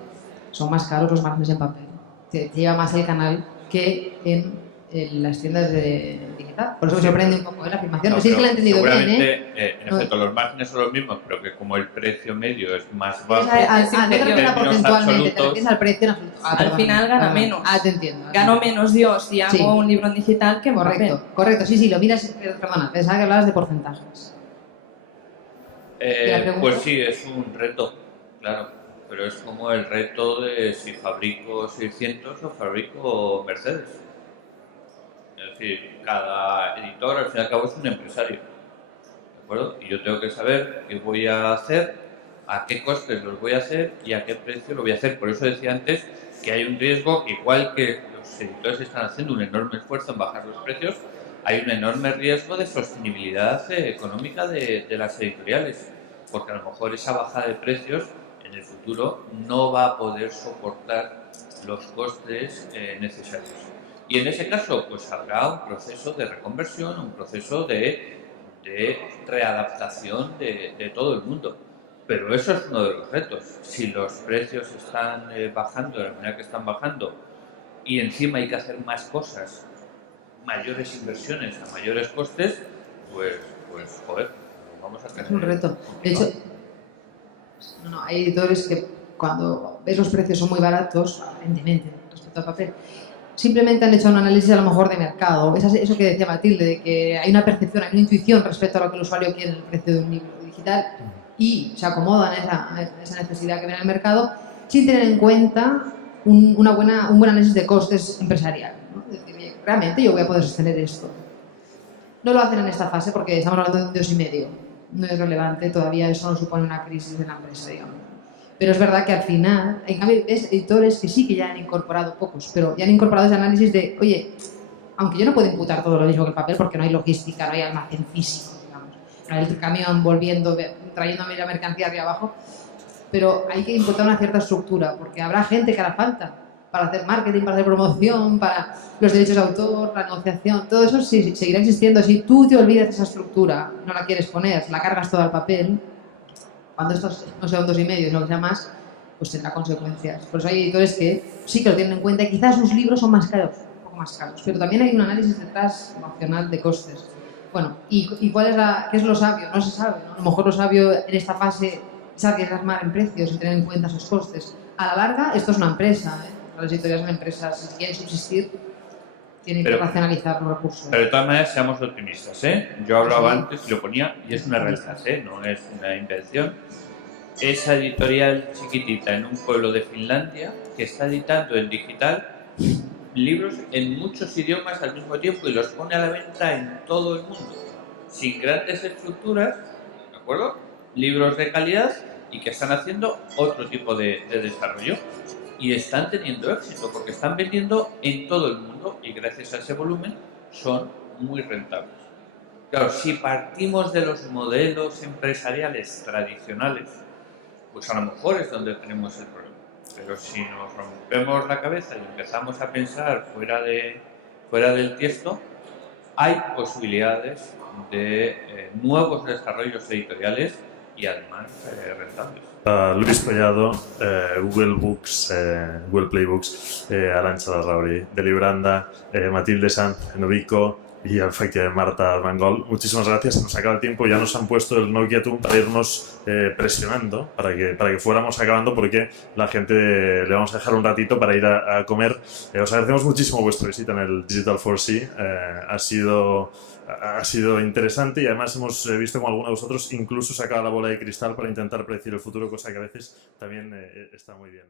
son más caros los márgenes en papel. Te lleva más el canal que en las tiendas de digital. Por eso me sorprende un poco la afirmación. No, sí, es que la he entendido bien, en efecto, los márgenes son los mismos, pero que como el precio medio es más bajo, no te refieres porcentualmente, te refieres al precio en absoluto. Al final gana menos. Te entiendo. Gano menos yo si hago un libro en digital que en papel. Correcto, sí, lo miras, perdona, pensaba que hablabas de porcentajes. Pues sí, es un reto, claro, pero es como el reto de si fabrico 600 o fabrico Mercedes. Es decir, cada editor al fin y al cabo es un empresario, ¿de acuerdo? Y yo tengo que saber qué voy a hacer, a qué costes los voy a hacer y a qué precio lo voy a hacer. Por eso decía antes que hay un riesgo, igual que los editores están haciendo un enorme esfuerzo en bajar los precios, hay un enorme riesgo de sostenibilidad económica de las editoriales, porque a lo mejor esa bajada de precios en el futuro no va a poder soportar los costes necesarios. Y en ese caso, pues habrá un proceso de reconversión, un proceso de readaptación de todo el mundo. Pero eso es uno de los retos. Si los precios están bajando de la manera que están bajando y encima hay que hacer más cosas, mayores inversiones a mayores costes, pues joder, vamos a tener... Es un reto. De hecho, hay editores que cuando ves los precios son muy baratos, aparentemente, respecto al papel, simplemente han hecho un análisis a lo mejor de mercado. Eso que decía Matilde, de que hay una percepción, hay una intuición respecto a lo que el usuario quiere en el precio de un libro digital y se acomodan a esa necesidad que viene en el mercado sin tener en cuenta un buen análisis de costes empresarial, ¿no? Es decir, realmente yo voy a poder sostener esto. No lo hacen en esta fase porque estamos hablando de un 2,5. No es relevante, todavía eso no supone una crisis de la empresa, digamos. Pero es verdad que al final, en cambio, ves editores que sí que ya han incorporado, pocos, pero ya han incorporado ese análisis de, oye, aunque yo no puedo imputar todo lo mismo que el papel porque no hay logística, no hay almacén físico, digamos, no hay el camión trayéndome la mercancía de abajo, pero hay que imputar una cierta estructura porque habrá gente que hará falta para hacer marketing, para hacer promoción, para los derechos de autor, la negociación, todo eso seguirá existiendo. Si tú te olvidas de esa estructura, no la quieres poner, la cargas toda al papel, cuando esto no sea un 2,5, sino que sea más, pues tendrá consecuencias. Por eso hay editores que sí que lo tienen en cuenta y quizás sus libros son más caros, un poco más caros, pero también hay un análisis detrás racional de costes. Bueno, ¿y qué es lo sabio? No se sabe, ¿no? A lo mejor lo sabio en esta fase es armar en precios y tener en cuenta esos costes. A la larga, esto es una empresa, ¿eh? Las editoriales son empresas, si quieren subsistir, tienen que racionalizar los recursos. Pero de todas maneras, seamos optimistas, ¿eh? Yo hablaba antes y lo ponía, y es una realidad, ¿eh? No es una invención. Esa editorial chiquitita en un pueblo de Finlandia que está editando en digital libros en muchos idiomas al mismo tiempo y los pone a la venta en todo el mundo, sin grandes estructuras, ¿de acuerdo? Libros de calidad y que están haciendo otro tipo de desarrollo. Y están teniendo éxito porque están vendiendo en todo el mundo y gracias a ese volumen son muy rentables. Claro, si partimos de los modelos empresariales tradicionales, pues a lo mejor es donde tenemos el problema. Pero si nos rompemos la cabeza y empezamos a pensar fuera del tiesto, hay posibilidades de nuevos desarrollos editoriales y además rentables. Luis Collado, Google Books, Google Play Books, Arantxa Larrauri de Libranda, Matilde Sanz en Ubico y efectivamente Marta Armengol. Muchísimas gracias, se nos acaba el tiempo, ya nos han puesto el no quietum para irnos presionando, para que fuéramos acabando porque la gente le vamos a dejar un ratito para ir a comer. Os agradecemos muchísimo vuestra visita en el Digital 4C, ha sido interesante y además hemos visto como alguno de vosotros incluso sacaba la bola de cristal para intentar predecir el futuro, cosa que a veces también está muy bien.